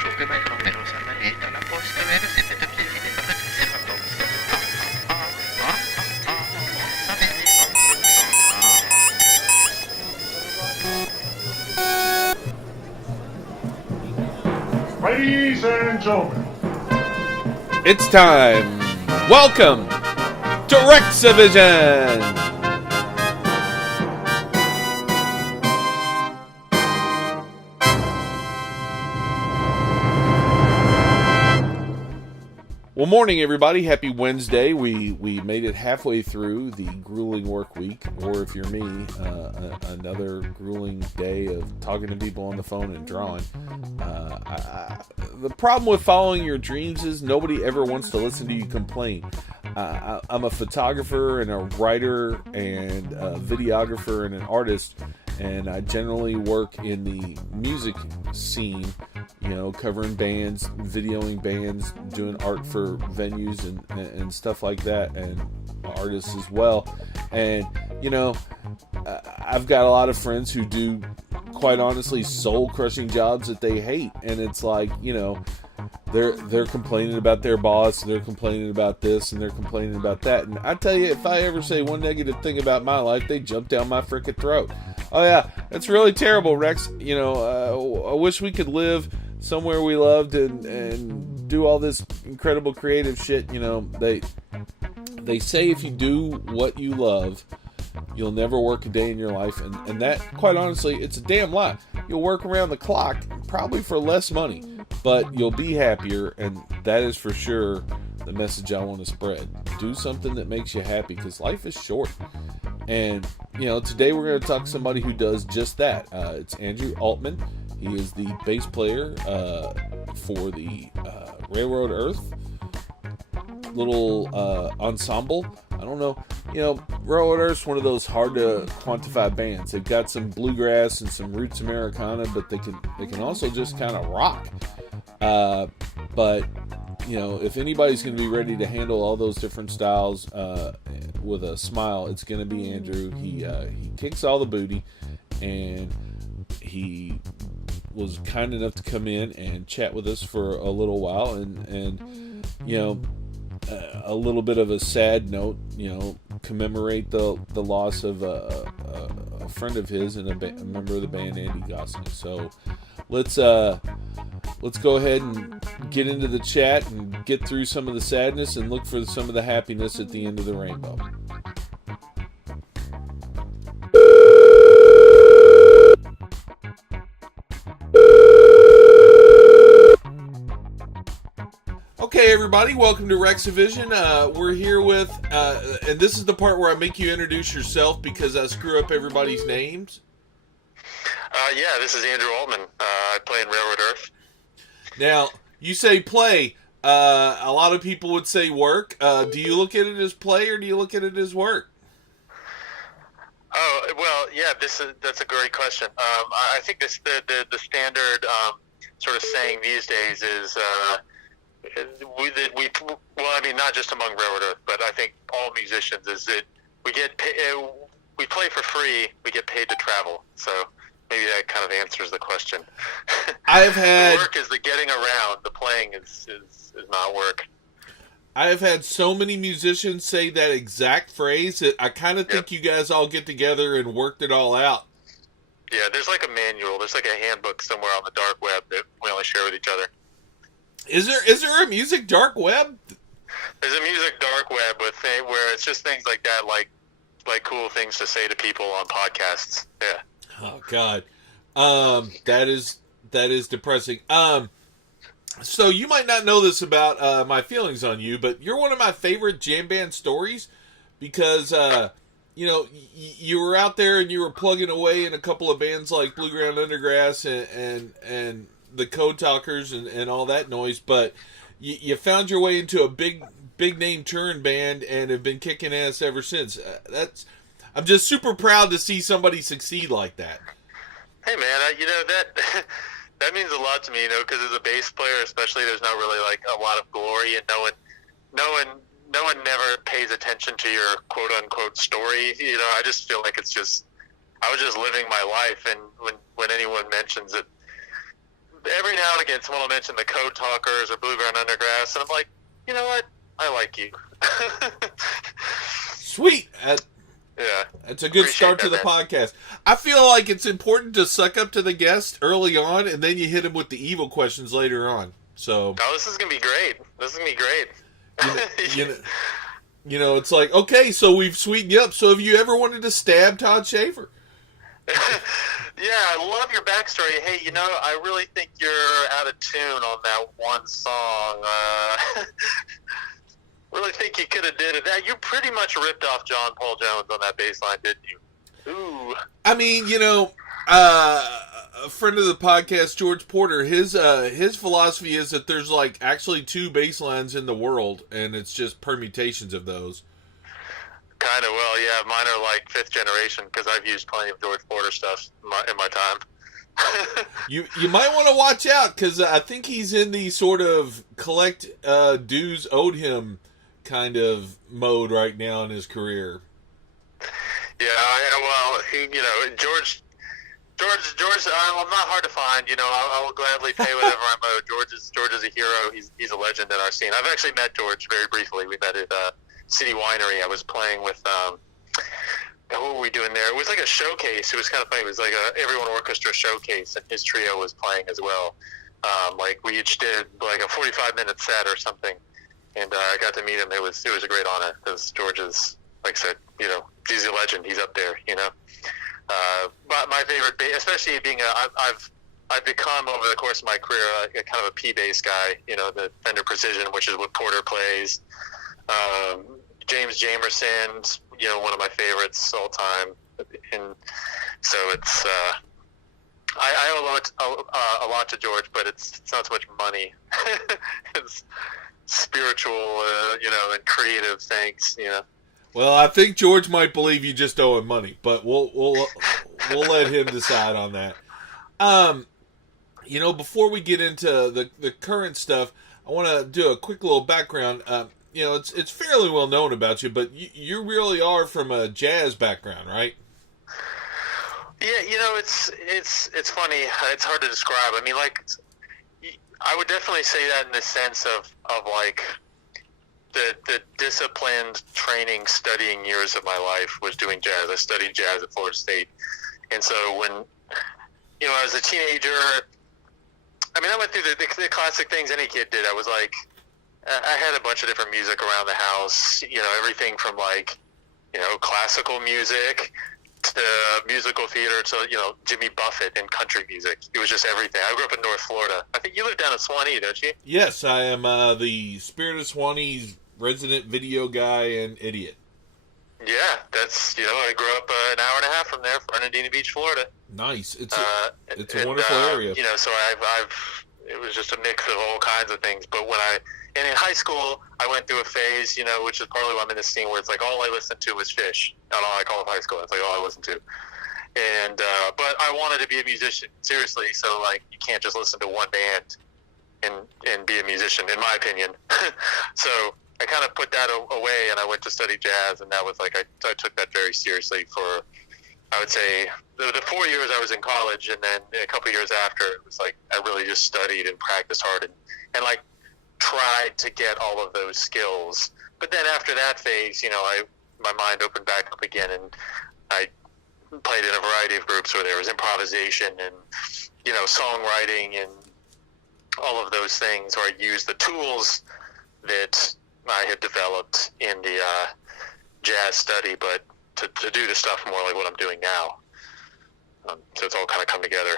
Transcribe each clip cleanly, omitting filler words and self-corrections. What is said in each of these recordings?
Szukaj Rosa Manetta, la posta vera se te piedi per la terza tosta. Ladies and gentlemen, it's time. Welcome to Rex-A-Vision. Well, morning, everybody. Happy Wednesday. We made it halfway through the grueling work week, or if you're me, another grueling day of talking to people on the phone and drawing. The problem with following your dreams is nobody ever wants to listen to you complain. I'm a photographer and a writer and a videographer and an artist, and I generally work in the music scene, covering bands, videoing bands, doing art for venues and stuff like that, and artists as well. And, I've got a lot of friends who do, quite honestly, soul-crushing jobs that they hate. And it's like, they're complaining about their boss, they're complaining about this, and they're complaining about that. And I tell you, if I ever say one negative thing about my life, they jump down my frickin' throat. Oh yeah, that's really terrible, Rex. I wish we could live somewhere we loved and do all this incredible creative shit. They say if you do what you love, you'll never work a day in your life, and that, quite honestly, it's a damn lie. You'll work around the clock, probably for less money, but you'll be happier, and that is for sure the message I want to spread. Do something that makes you happy, because life is short. And, today we're going to talk to somebody who does just that. It's Andrew Altman. He is the bass player for the Railroad Earth little ensemble. I don't know. Railroad Earth's one of those hard to quantify bands. They've got some bluegrass and some roots Americana, but they can also just kind of rock. But if anybody's going to be ready to handle all those different styles with a smile, it's going to be Andrew. He kicks all the booty, and he was kind enough to come in and chat with us for a little while, and a little bit of a sad note, commemorate the loss of a friend of his and a member of the band, Andy Gosling. So let's go ahead and get into the chat and get through some of the sadness and look for some of the happiness at the end of the rainbow. Okay, everybody, welcome to Rex-A-Vision. We're here with, and this is the part where I make you introduce yourself because I screw up everybody's names. Yeah, this is Andrew Altman. I play in Railroad Earth. Now, you say play. A lot of people would say work. Do you look at it as play or do you look at it as work? Oh, well, yeah, that's a great question. I think the standard sort of saying these days is not just among Railroad Earth, but I think all musicians, is that we play for free, we get paid to travel. So maybe that kind of answers the question. I've had the work is the getting around. The playing is not work. I have had so many musicians say that exact phrase that I kind of think you guys all get together and worked it all out. Yeah, there's like a manual. There's like a handbook somewhere on the dark web that we only share with each other. Is there a music dark web? There's a music dark web where it's just things like that, like cool things to say to people on podcasts. Yeah. Oh God, that is depressing. So you might not know this about my feelings on you, but you're one of my favorite jam band stories because you were out there and you were plugging away in a couple of bands like Blueground Undergrass and the Code Talkers and all that noise, but you found your way into a big name touring band and have been kicking ass ever since. I'm just super proud to see somebody succeed like that. Hey man, that means a lot to me, because as a bass player, especially, there's not really like a lot of glory, and no one never pays attention to your quote unquote story. I just feel like I was just living my life, and when anyone mentions it, every now and again, someone will mention the Code Talkers or Bluegrass Undergrass, and I'm like, you know what? I like you. Sweet. Yeah. That's a good start to the podcast. I feel like it's important to suck up to the guest early on, and then you hit him with the evil questions later on. So. Oh, this is gonna be great. You know, it's like, okay, so we've sweetened you up. So have you ever wanted to stab Todd Schaefer? Yeah, I love your backstory. Hey, you know, I really think you're out of tune on that one song. Really think you could have did it. That you pretty much ripped off John Paul Jones on that bass line, didn't you? Ooh. I mean, you know, a friend of the podcast, George Porter, his philosophy is that there's like actually 2 bass lines in the world, and it's just permutations of those. Kind of, well, yeah, mine are like 5th generation because I've used plenty of George Porter stuff in my time. You might want to watch out because I think he's in the sort of collect dues owed him kind of mode right now in his career. Yeah, well, you know, George, I'm not hard to find. You know, I will gladly pay whatever I'm owed. George is a hero. He's a legend in our scene. I've actually met George very briefly. We met at City Winery. I was playing with what were we doing there? It was like a showcase. It was kind of funny. It was like a everyone orchestra showcase, and his trio was playing as well. Like we each did like a 45-minute set or something, and I got to meet him. It was a great honor because George is, like I said, you know, he's a legend. He's up there, you know. But my favorite, especially being I've become over the course of my career a kind of a P bass guy. You know, the Fender Precision, which is what Porter plays. James Jamerson, you know, one of my favorites all time, and so it's I owe a lot to George, but it's not so much money. It's spiritual, you know, and creative thanks, you know. Well, I think George might believe you just owe him money, but we'll let him decide on that. You know, before we get into the current stuff, I want to do a quick little background. You know, it's fairly well known about you, but you really are from a jazz background, right? Yeah, you know, it's funny. It's hard to describe. I mean, like, I would definitely say that in the sense of like the disciplined training, studying years of my life was doing jazz. I studied jazz at Florida State, and so when, you know, as a teenager, I mean, I went through the classic things any kid did. I was like, I had a bunch of different music around the house, you know, everything from like, you know, classical music to musical theater to, you know, Jimmy Buffett and country music. It was just everything. I grew up in North Florida. I think you live down in Swanee, don't you? Yes, I am the Spirit of Swanee's resident video guy and idiot. Yeah, that's, you know, I grew up an hour and a half from there, Fernandina Beach, Florida. Nice. It's a wonderful area. You know, so it was just a mix of all kinds of things. But and in high school, I went through a phase, you know, which is partly why I'm in this scene, where it's like all I listened to was Fish. Not all I call it high school. That's like all I listened to. And but I wanted to be a musician, seriously. So like, you can't just listen to one band and be a musician, in my opinion. So I kind of put that away, and I went to study jazz, and that was like I took that very seriously for, I would say, the 4 years I was in college, and then a couple years after, it was like I really just studied and practiced hard and like tried to get all of those skills. But then after that phase, you know, my mind opened back up again, and I played in a variety of groups where there was improvisation and, you know, songwriting and all of those things, where I used the tools that I had developed in the jazz study, but to do the stuff more like what I'm doing now. So it's all kind of come together.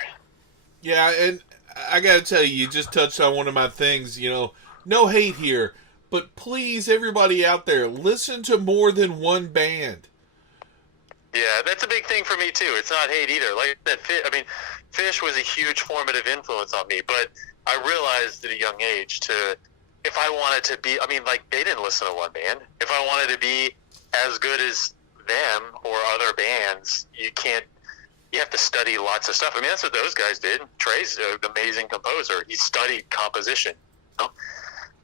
Yeah, and I got to tell you just touched on one of my things, you know, no hate here, but please, everybody out there, listen to more than one band. Yeah, that's a big thing for me, too. It's not hate either. Like that, Fish was a huge formative influence on me, but I realized at a young age if I wanted to be, I mean, like, they didn't listen to one band. If I wanted to be as good as them or other bands, you have to study lots of stuff. I mean, that's what those guys did. Trey's an amazing composer. He studied composition. You know?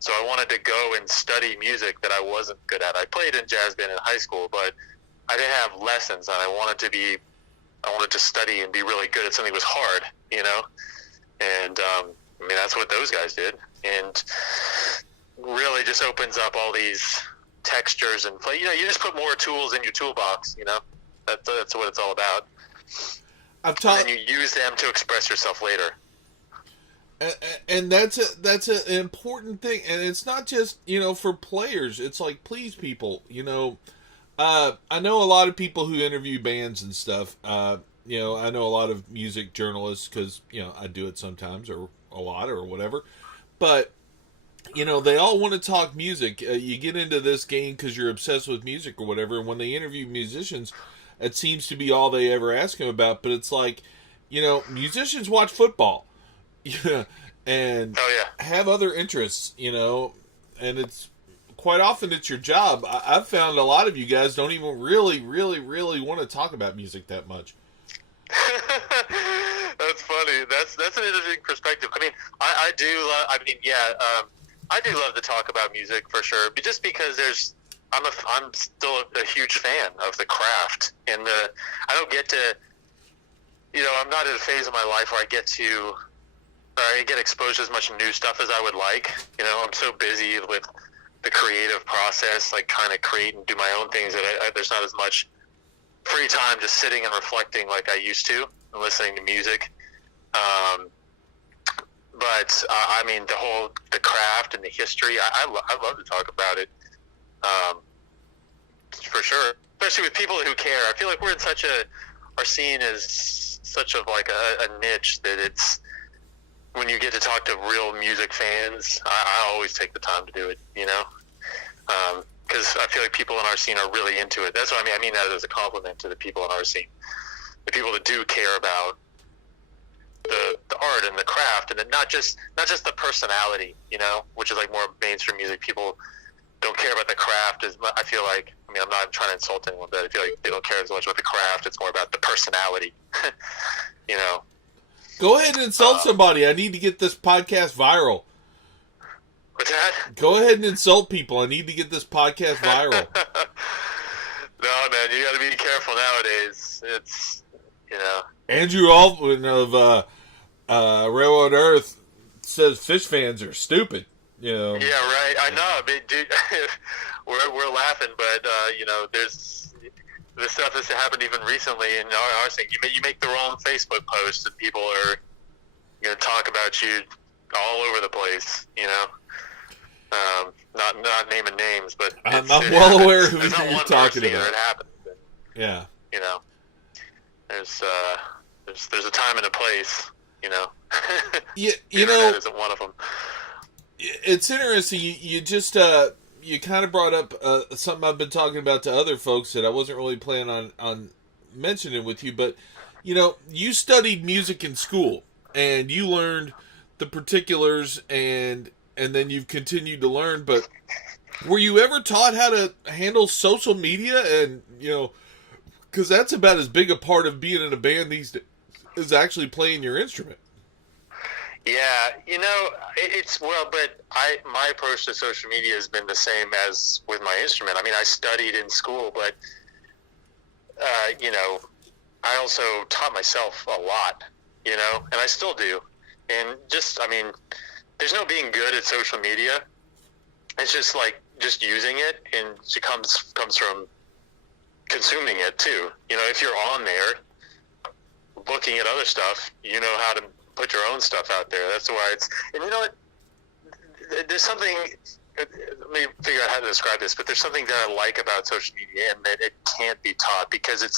So I wanted to go and study music that I wasn't good at. I played in jazz band in high school, but I didn't have lessons, and I wanted to study and be really good at something that was hard, you know? And And I mean, that's what those guys did, and really just opens up all these textures and play. You know, you just put more tools in your toolbox. You know, that's what it's all about. And you use them to express yourself later. And that's an important thing, and it's not just, you know, for players. It's like, please people, you know. I know a lot of people who interview bands and stuff. You know, I know a lot of music journalists because, you know, I do it sometimes or a lot or whatever. But, you know, they all want to talk music. You get into this game because you're obsessed with music or whatever, and when they interview musicians, it seems to be all they ever ask them about. But it's like, you know, musicians watch football. Yeah, and have other interests, you know, and it's quite often it's your job. I've found a lot of you guys don't even really want to talk about music that much. That's funny. That's an interesting perspective. I mean, I do love to talk about music for sure, but just because I'm still a huge fan of the craft, and I don't get to, you know, I'm not at a phase of my life where I get exposed to as much new stuff as I would like. You know, I'm so busy with the creative process, like kind of create and do my own things, that there's not as much free time just sitting and reflecting like I used to and listening to music. But I mean, the craft and the history, I love to talk about it, for sure. Especially with people who care. I feel like we're in our scene is such of like a niche that it's, when you get to talk to real music fans, I always take the time to do it, you know? Because I feel like people in our scene are really into it. That's what I mean. I mean that as a compliment to the people in our scene. The people that do care about the art and the craft, and then not just the personality, you know, which is like more mainstream music. People don't care about the craft as much. I feel like, I mean, I'm not trying to insult anyone, but I feel like they don't care as much about the craft. It's more about the personality, you know? Go ahead and insult somebody. I need to get this podcast viral. What's that? Go ahead and insult people. I need to get this podcast viral. No, man, you got to be careful nowadays. It's, you know. Andrew Altman of Railroad Earth says Fish fans are stupid. You know. Yeah, right. I know. I mean, dude, we're laughing, but you know, there's the stuff that's happened even recently in our thing. You make the wrong Facebook post, and people are going to talk about you all over the place. You know. Not naming names, but I'm well aware of who you're talking about. It happens. Yeah. You know, there's a time and a place. You know. Yeah, you know, that isn't one of them. It's interesting. You just you kind of brought up something I've been talking about to other folks that I wasn't really planning on mentioning with you, but you know, you studied music in school and you learned the particulars, and then you've continued to learn. But were you ever taught how to handle social media? And you know, because that's about as big a part of being in a band these days is actually playing your instrument. Yeah, you know, but my approach to social media has been the same as with my instrument. I mean, I studied in school, but, you know, I also taught myself a lot, you know, and I still do. And just, I mean, there's no being good at social media. It's just like, just using it, and it comes from consuming it too. You know, if you're on there looking at other stuff, you know how to put your own stuff out there. That's why and you know what, there's something, let me figure out how to describe this, but there's something that I like about social media, and that it can't be taught, because in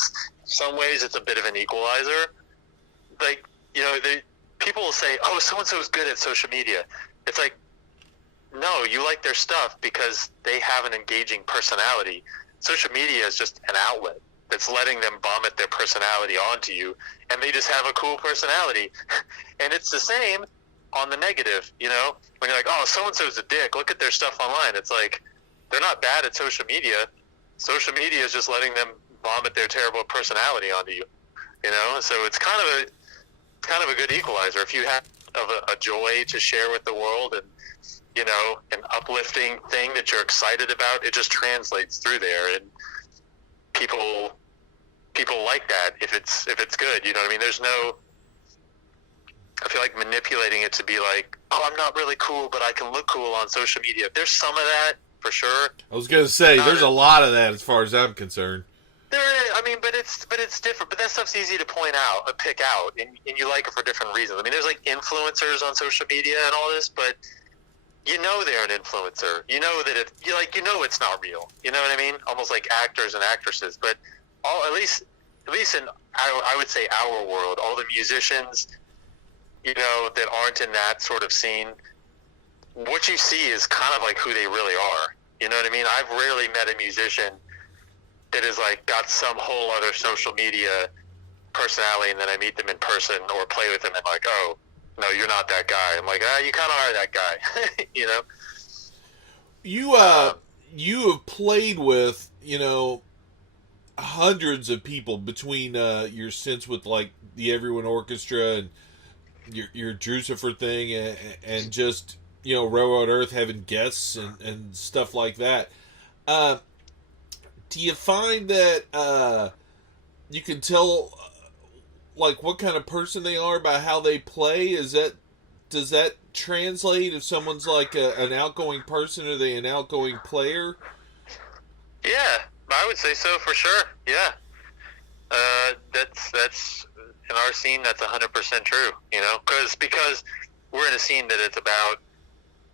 some ways it's a bit of an equalizer. Like, you know, people will say, oh, so-and-so is good at social media. It's like, no, you like their stuff because they have an engaging personality. Social media is just an outlet that's letting them vomit their personality onto you, and they just have a cool personality. And it's the same on the negative, you know? When you're like, oh, so-and-so's a dick, look at their stuff online. It's like, they're not bad at social media. Social media is just letting them vomit their terrible personality onto you, you know? So it's kind of a good equalizer. If you have a joy to share with the world, and, you know, an uplifting thing that you're excited about, it just translates through there, and people like that if it's good, you know what I mean? There's no, I feel like manipulating it to be like, oh, I'm not really cool, but I can look cool on social media. There's some of that for sure. I was gonna say there's a lot of that as far as I'm concerned. There is, I mean, but it's different. But that stuff's easy to point out, pick out, and you like it for different reasons. I mean, there's like influencers on social media and all this, but you know they're an influencer. You know that it's not real. You know what I mean? Almost like actors and actresses. But at least in I would say our world, all the musicians, you know, that aren't in that sort of scene, what you see is kind of like who they really are. You know what I mean? I've rarely met a musician that is like got some whole other social media personality, and then I meet them in person or play with them and like, oh, no, you're not that guy. I'm like, you kind of are that guy. You know? You have played with, you know, hundreds of people between your stints with like the Everyone Orchestra and your Drusifer thing and just, you know, Railroad Earth having guests and stuff like that. Do you find that you can tell like what kind of person they are by how they play? Does that translate if someone's like an outgoing person? Are they an outgoing player? Yeah, I would say so for sure. Yeah, that's in our scene. That's 100% true. You know, because we're in a scene that it's about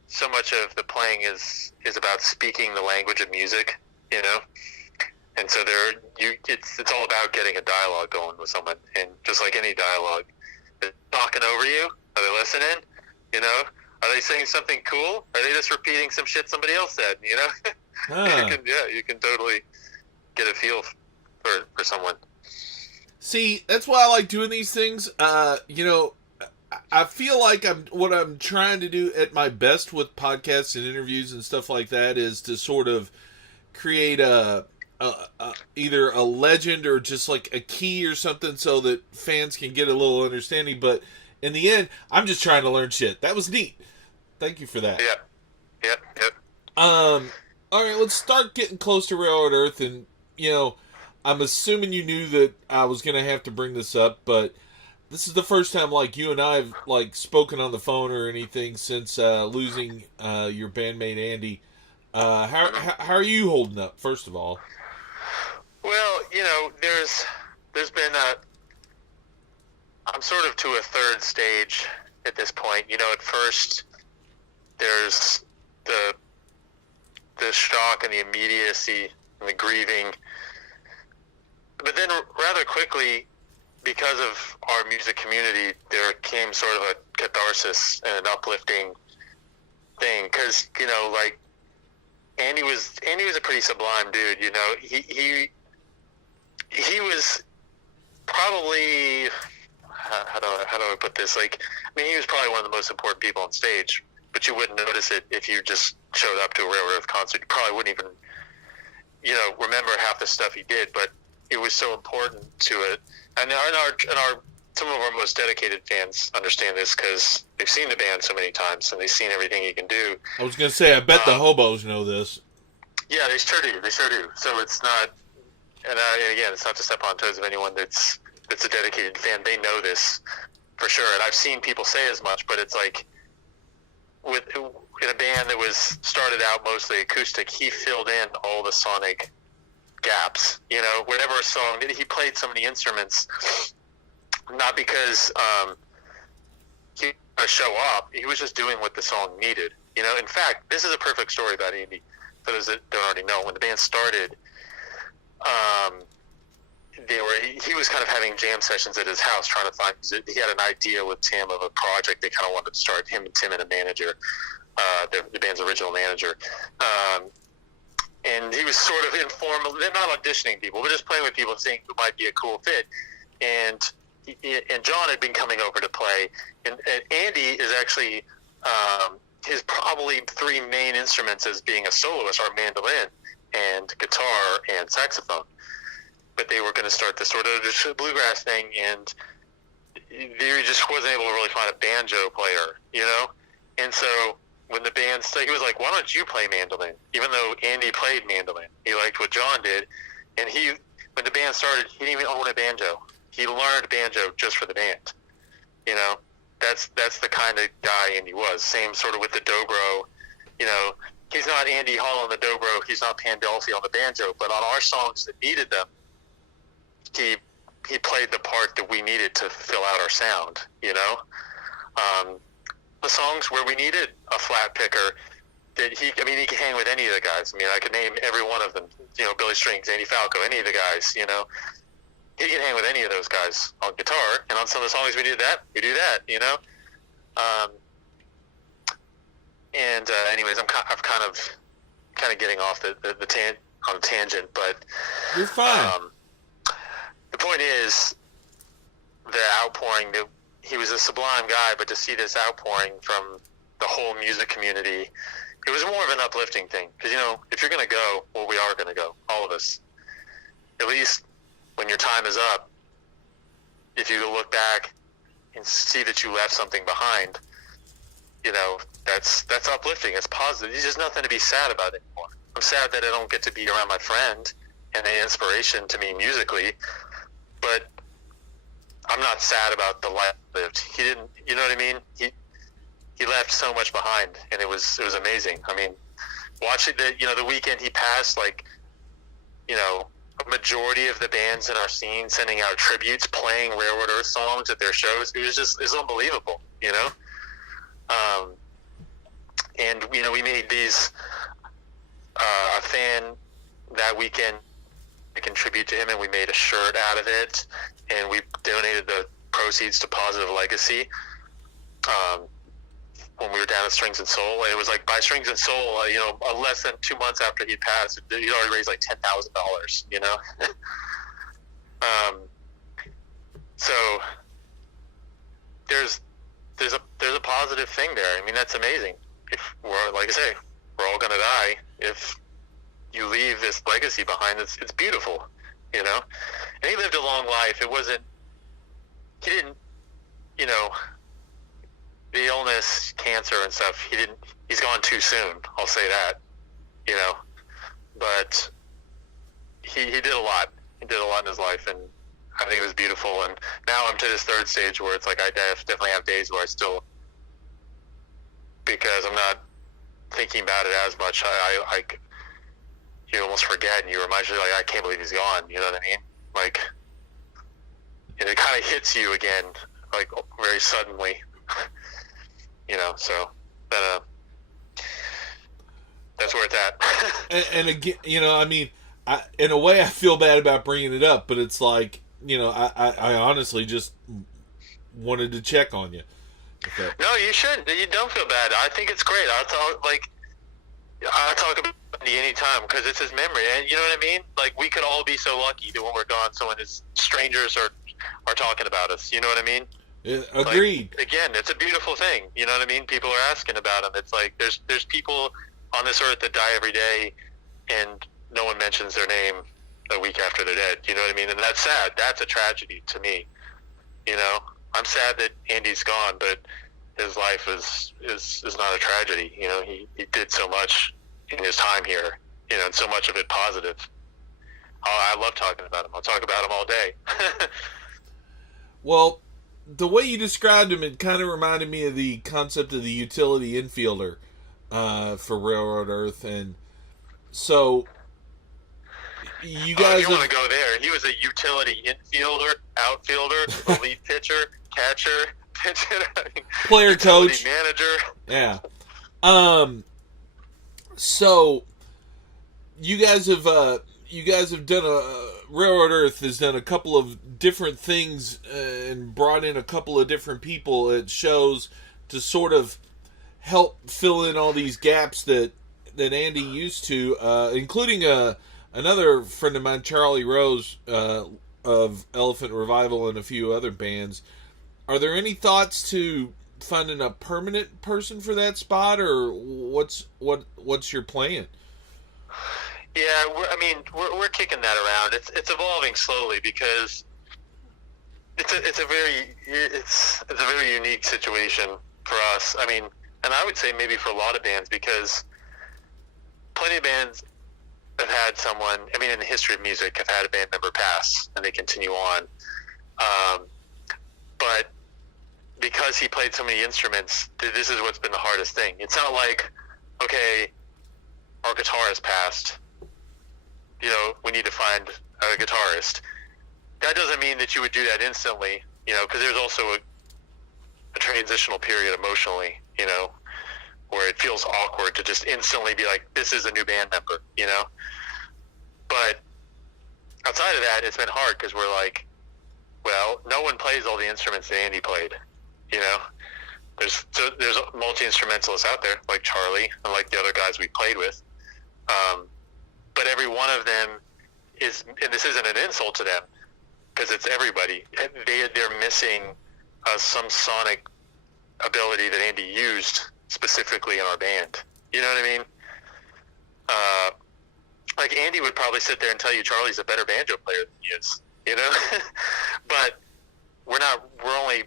so much of the playing is about speaking the language of music. You know, and so it's all about getting a dialogue going with someone, and just like any dialogue, they're talking over you. Are they listening? You know, are they saying something cool? Are they just repeating some shit somebody else said? You know, you can totally get a feel for someone. See, that's why I like doing these things. You know, I feel like what I'm trying to do at my best with podcasts and interviews and stuff like that is to sort of create either a legend or just like a key or something so that fans can get a little understanding. But in the end, I'm just trying to learn shit. That was neat. Thank you for that. Yep. All right, let's start getting close to Railroad Earth, and you know, I'm assuming you knew that I was going to have to bring this up, but this is the first time like you and I have like spoken on the phone or anything since losing your bandmate Andy. How are you holding up? First of all. Well, you know, there's been I'm sort of to a third stage at this point. You know, at first there's the shock and the immediacy and the grieving, but then rather quickly, because of our music community, there came sort of a catharsis and an uplifting thing. Because, you know, like Andy was a pretty sublime dude. You know, he was probably how do I put this? Like, I mean, he was probably one of the most important people on stage, but you wouldn't notice it if you just showed up to a Railroad Earth concert. You probably wouldn't even, you know, remember half the stuff he did, but it was so important to it. And some of our most dedicated fans understand this because they've seen the band so many times and they've seen everything he can do. I was going to say, I bet the hobos know this. Yeah, they sure do. So it's not, and again, it's not to step on toes of anyone that's a dedicated fan. They know this for sure, and I've seen people say as much. But it's like in a band that was started out mostly acoustic, he filled in all the sonic gaps. You know, whatever a song, he played so many instruments, not because he to show up. He was just doing what the song needed. You know, in fact, this is a perfect story about Andy. For those that don't already know, when the band started, he was kind of having jam sessions at his house trying to find. He had an idea with Tim of a project they kind of wanted to start. Him and Tim and a manager, the band's original manager, and he was sort of informal. They're not auditioning people, but just playing with people and seeing who might be a cool fit. And John had been coming over to play, and Andy is actually his probably three main instruments as being a soloist are mandolin and guitar and saxophone. But they were going to start this sort of bluegrass thing, and he just wasn't able to really find a banjo player, you know? And so when the band started, he was like, why don't you play mandolin? Even though Andy played mandolin. He liked what John did. And when the band started, he didn't even own a banjo. He learned banjo just for the band, you know? that's the kind of guy Andy was. Same sort of with the dobro. You know, he's not Andy Hall on the dobro. He's not Pandolfi on the banjo. But on our songs that needed them, he played the part that we needed to fill out our sound. You know, the songs where we needed a flat picker, that he could hang with any of the guys. I mean, I could name every one of them. You know, Billy Strings, Andy Falco, any of the guys. You know, he can hang with any of those guys on guitar. And on some of the songs we do that. You know. Anyways, I'm kind of getting off on a tangent, but you're fine. The point is the outpouring. That he was a sublime guy, but to see this outpouring from the whole music community, it was more of an uplifting thing. Because, you know, if you're going to go, well, we are going to go, all of us. At least when your time is up, if you look back and see that you left something behind, you know, that's uplifting. It's positive. There's just nothing to be sad about anymore. I'm sad that I don't get to be around my friend and the inspiration to me musically, but I'm not sad about the life he lived. He didn't, you know what I mean? He left so much behind, and it was amazing. I mean, watching the weekend he passed, like, you know, a majority of the bands in our scene sending out tributes, playing Railroad Earth songs at their shows. It's unbelievable, you know? And, you know, we made these, a fan that weekend to contribute to him, and we made a shirt out of it, and we donated the proceeds to Positive Legacy. When we were down at Strings and Soul, and it was like by Strings and Soul, you know, less than 2 months after he passed, he'd already raised like $10,000, you know? So there's a positive thing there. I mean, that's amazing. If we're, like I say, we're all gonna die. If you leave this legacy behind, it's beautiful, you know? And he lived a long life. He didn't, you know, the illness, cancer and stuff, he's gone too soon, I'll say that, you know? But he did a lot. He did a lot in his life, and I think it was beautiful. And now I'm to this third stage where it's like I definitely have days where I still, because I'm not thinking about it as much, I you almost forget, and you remind you, like, I can't believe he's gone, you know what I mean? Like, and it kind of hits you again, like, very suddenly, you know, so that's where it's at. and again, you know, I mean, in a way I feel bad about bringing it up, but it's like, you know, I honestly just wanted to check on you. Okay. No, you shouldn't. You don't feel bad. I think it's great. I talk about it anytime because it's his memory, and you know what I mean. Like, we could all be so lucky that when we're gone, someone is strangers are talking about us. You know what I mean? Yeah, agreed. Like, again, it's a beautiful thing. You know what I mean? People are asking about him. It's like there's people on this earth that die every day, and no one mentions their name a week after they're dead. You know what I mean? And that's sad. That's a tragedy to me. You know, I'm sad that Andy's gone, but his life is not a tragedy. You know, he did so much in his time here, you know, and so much of it positive. I love talking about him. I'll talk about him all day. Well, the way you described him, it kind of reminded me of the concept of the utility infielder for Railroad Earth, and so you guys. If you want to go there, he was a utility infielder, outfielder, relief pitcher, catcher, pitcher, player coach, manager. Yeah. So you guys have done Railroad Earth has done a couple of different things and brought in a couple of different people at shows to sort of help fill in all these gaps that Andy used to, including another friend of mine, Charlie Rose, of Elephant Revival and a few other bands. Are there any thoughts to finding a permanent person for that spot, or what's your plan? Yeah, we're kicking that around. It's evolving slowly because it's a very unique situation for us. I mean, and I would say maybe for a lot of bands, because plenty of bands have had someone. I mean, in the history of music, have had a band member pass and they continue on. But because he played so many instruments, this is what's been the hardest thing. It's not like, okay, our guitarist passed, we need to find a guitarist. That doesn't mean that you would do that instantly, because there's also a transitional period emotionally, where it feels awkward to just instantly be like, this is a new band member, But outside of that, it's been hard because we're like, well, no one plays all the instruments that Andy played, There's multi-instrumentalists out there, like Charlie and like the other guys we played with. But every one of them is, and this isn't an insult to them, because it's everybody. They're missing some sonic ability that Andy used specifically in our band. You know what I mean? Like Andy would probably sit there and tell you Charlie's a better banjo player than he is, But we're only,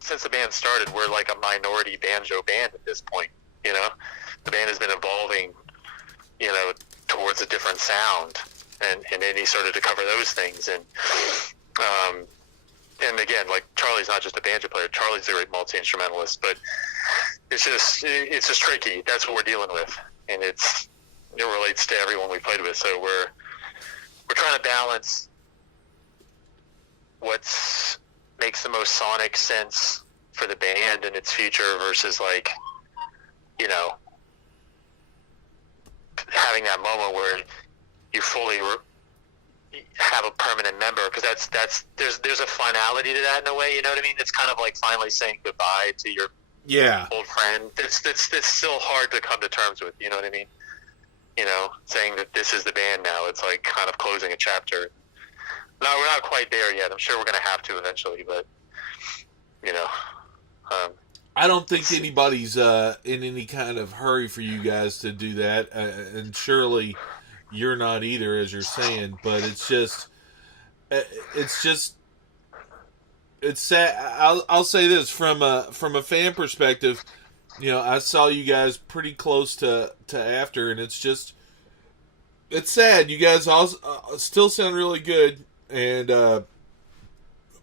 since the band started, we're like a minority banjo band at this point, The band has been evolving, towards a different sound, and then he started to cover those things, and again, like Charlie's not just a banjo player. Charlie's a great multi-instrumentalist, but it's just tricky. That's what we're dealing with, and it relates to everyone we played with. So we're trying to balance what makes the most sonic sense for the band and its future versus like, having that moment where you fully have a permanent member, because there's a finality to that in a way. You know what I mean? It's kind of like finally saying goodbye to your old friend. It's still hard to come to terms with. You know what I mean? Saying that this is the band now. It's like kind of closing a chapter. No, we're not quite there yet. I'm sure we're going to have to eventually, but I don't think anybody's in any kind of hurry for you guys to do that, and surely you're not either, as you're saying. But it's sad. I'll say this from a fan perspective. I saw you guys pretty close to after, and it's sad. You guys all still sound really good, and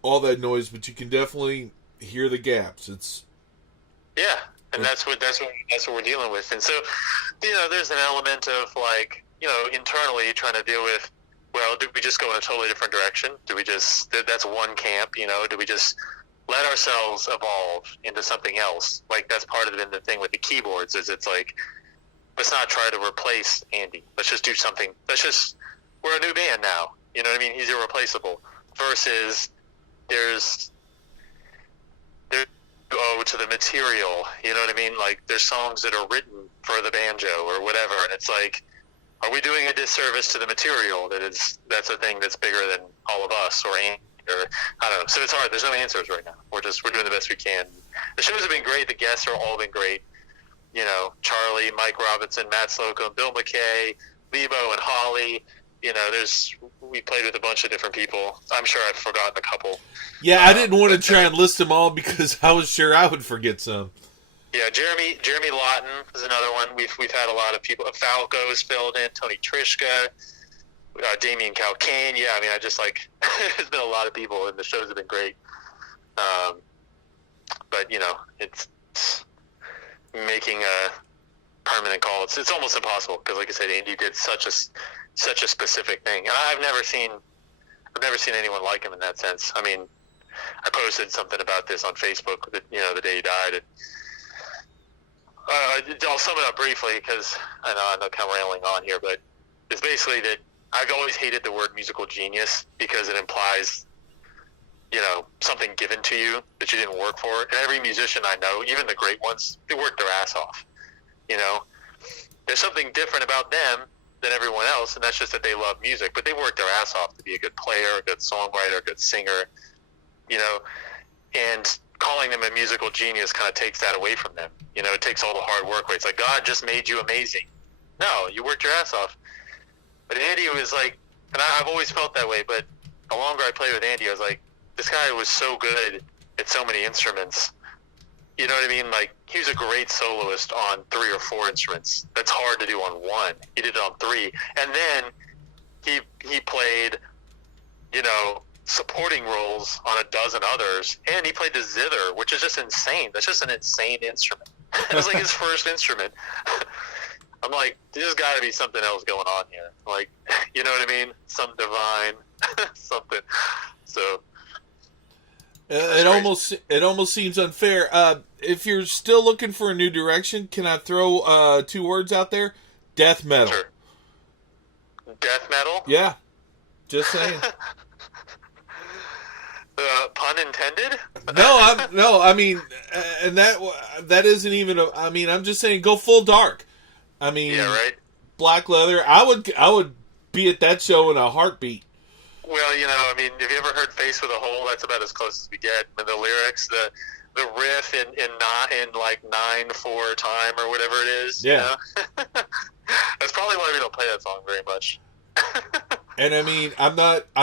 all that noise, but you can definitely hear the gaps. Yeah, and that's what we're dealing with. And so, there's an element of like, internally trying to deal with, well, do we just go in a totally different direction? Do we just, that's one camp, do we just let ourselves evolve into something else? Like, that's part of the thing with the keyboards, is it's like, let's not try to replace Andy. Let's just do something. We're a new band now. You know what I mean? He's irreplaceable. Versus there's to the material, you know what I mean? Like, there's songs that are written for the banjo or whatever, and it's like, are we doing a disservice to the material that's a thing that's bigger than all of us, or I don't know. So it's hard. There's no answers right now. We're doing the best we can. The shows have been great. The guests are all been great. Charlie, Mike Robinson, Matt Slocum, Bill McKay, Lebo, and Holly. We played with a bunch of different people. I'm sure I've forgotten a couple. Yeah, I didn't want to try and list them all because I was sure I would forget some. Yeah, Jeremy Lawton is another one. We've had a lot of people. Falco's filled in. Tony Trishka, Damian Calcane. Yeah, I mean, there's been a lot of people, and the shows have been great. But it's making a permanent call. It's almost impossible because, like I said, Andy did such a specific thing, and I've never seen anyone like him in that sense. I mean, I posted something about this on Facebook, the day he died. And, I'll sum it up briefly because I know I'm kind of rambling on here, but it's basically that I've always hated the word musical genius because it implies, something given to you that you didn't work for. And every musician I know, even the great ones, they work their ass off. There's something different about them than everyone else, and that's just that they love music, but they work their ass off to be a good player, a good songwriter, a good singer, and calling them a musical genius kind of takes that away from them. It takes all the hard work away. It's like, God just made you amazing. No, you worked your ass off. But Andy was like, and I've always felt that way, but the longer I played with Andy, I was like, this guy was so good at so many instruments. You know what I mean? Like, he was a great soloist on 3 or 4 instruments. That's hard to do on 1. He did it on 3. And then he played, supporting roles on a dozen others, and he played the zither, which is just insane. That's just an insane instrument. It was like his first instrument. I'm like, there's got to be something else going on here. Like, you know what I mean? Some divine something. So it almost seems unfair. If you're still looking for a new direction, can I throw 2 words out there? Death metal. sure. Death metal? Yeah, just saying. Pun intended? No. I mean, and that isn't even. I mean, I'm just saying, go full dark. I mean, Yeah, right. Black Leather. I would be at that show in a heartbeat. Well, you know, I mean, have you ever heard "Face with a Hole"? That's about as close as we get. And the lyrics, the riff in like 9/4 time or whatever it is. Yeah. You know? That's probably why we don't play that song very much. And I mean, I'm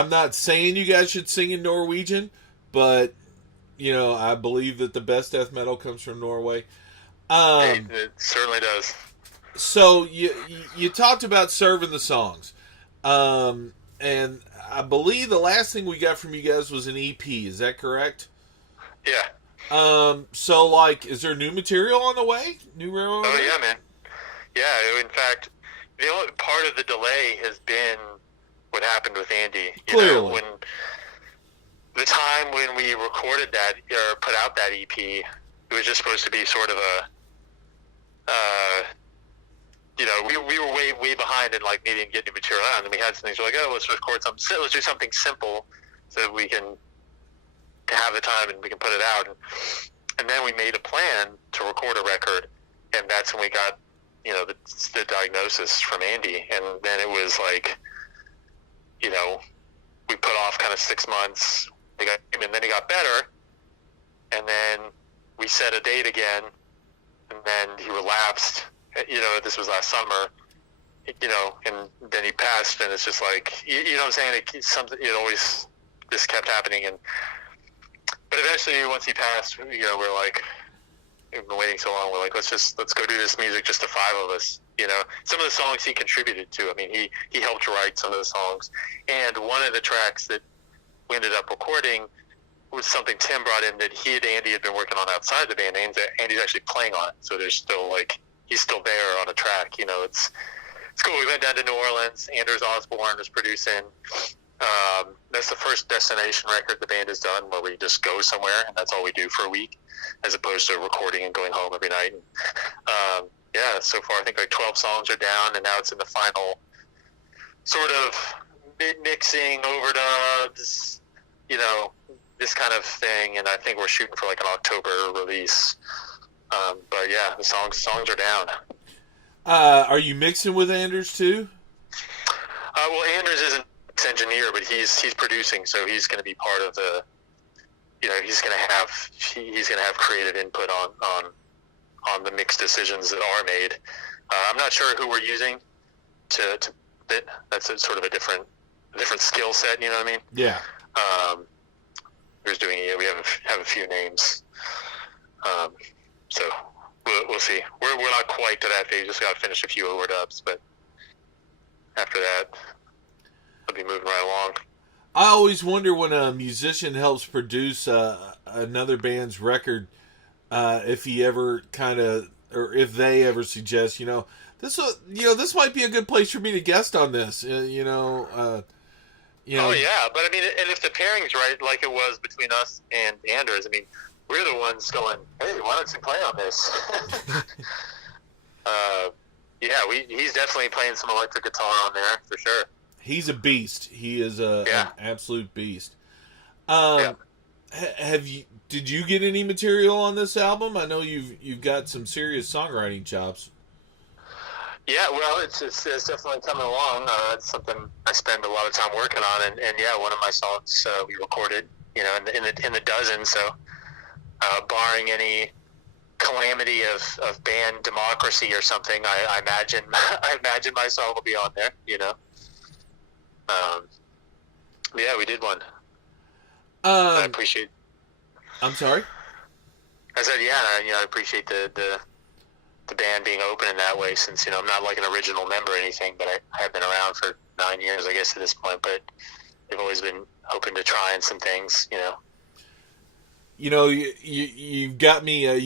not saying you guys should sing in Norwegian, but you know, I believe that the best death metal comes from Norway. It certainly does. So you talked about serving the songs, and I believe the last thing we got from you guys was an EP. Is that correct? Yeah. So like, is there new material on the way? New railroad? Oh yeah, man. Yeah. In fact, the only part of the delay has been what happened with Andy. You Clearly. know, when the time when we recorded that or put out that EP, it was just supposed to be sort of a, you know, we were way behind in like needing to get new material out, and we had some things like, oh, let's record something, let's do something simple so that we can have the time and we can put it out. And then we made a plan to record a record, and that's when we got, you know, the diagnosis from Andy, and then it was like, you know, we put off kind of 6 months, and then he got better, and then we set a date again, and then he relapsed. You know, this was last summer, you know, and then he passed, and it's just like, you know what I'm saying? This kept happening, but eventually once he passed, you know, we're like, we've been waiting so long, we're like, let's go do this music, just the 5 of us, you know. Some of the songs he contributed to. I mean, he helped write some of the songs, and one of the tracks that we ended up recording was something Tim brought in that Andy had been working on outside the band. Andy's actually playing on it, so there's still like, he's still there on a track, you know. It's cool. We went down to New Orleans. Anders Osborne was producing. That's the first destination record the band has done where we just go somewhere and that's all we do for a week, as opposed to recording and going home every night. And, yeah, so far I think like 12 songs are down, and now it's in the final sort of mid-mixing, overdubs, you know, this kind of thing. And I think we're shooting for like an October release. But yeah, the songs are down. Are you mixing with Anders too? Well, Anders isn't engineer, but he's producing, so he's going to be part of the, you know, he's going to have creative input on the mix decisions that are made. I'm not sure who we're using to that's sort of a different skill set, you know what I mean? Yeah. Who's doing it? We have a few names. So we'll see. We're not quite to that phase. Just got to finish a few overdubs, but after that, I'll be moving right along. I always wonder when a musician helps produce another band's record, if he ever kind of, or if they ever suggest, this might be a good place for me to guest on this. Oh yeah, but I mean, and if the pairing's right, like it was between us and Anders, I mean, we're the ones going, hey, why don't you play on this? He's definitely playing some electric guitar on there for sure. He's a beast. He is an absolute beast. Did you get any material on this album? I know you've got some serious songwriting chops. Yeah, well, it's definitely coming along. It's something I spend a lot of time working on, and yeah, one of my songs we recorded, you know, in the dozen. So, barring any calamity of band democracy or something, I imagine my song will be on there. You know. Yeah, we did one. I appreciate. I'm sorry. I said, yeah, I appreciate the band being open in that way, since, you know, I'm not like an original member or anything, but I have been around for 9 years, I guess, at this point. But they've always been open to trying some things, You know, you've got me.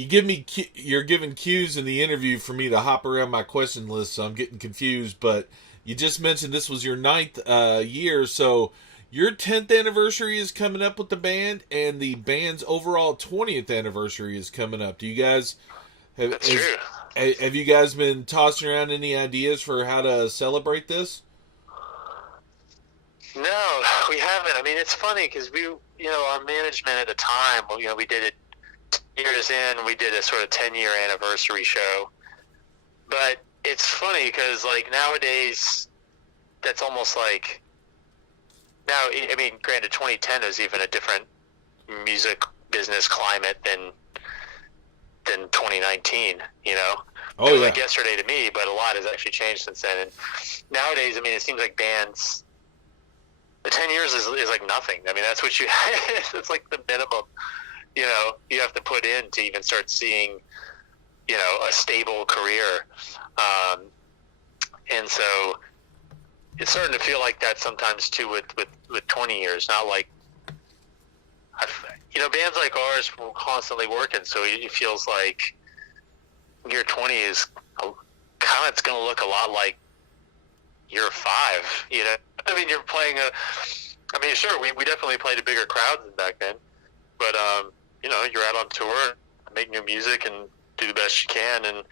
You're giving cues in the interview for me to hop around my question list, so I'm getting confused. But you just mentioned this was your ninth year, so your 10th anniversary is coming up with the band, and the band's overall 20th anniversary is coming up. Do you guys That's true. have you guys been tossing around any ideas for how to celebrate this? No, we haven't. I mean, it's funny because our management at the time, we did it years in. We did a sort of 10-year anniversary show, but it's funny because like nowadays, that's almost like now. I mean, granted, 2010 is even a different music business climate than 2019. Oh, it was yeah. like yesterday to me, but a lot has actually changed since then. And nowadays, I mean, it seems like bands. The 10 years is like nothing. I mean, that's what you. It's like the minimum. You have to put in to even start seeing, a stable career. And so it's starting to feel like that sometimes too with 20 years. Not like, bands like ours were constantly working, so it feels like year 20 is it's going to look a lot like year 5. I mean, you're playing sure, we definitely played to bigger crowds than back then, but you're out on tour, make new music, and do the best you can, and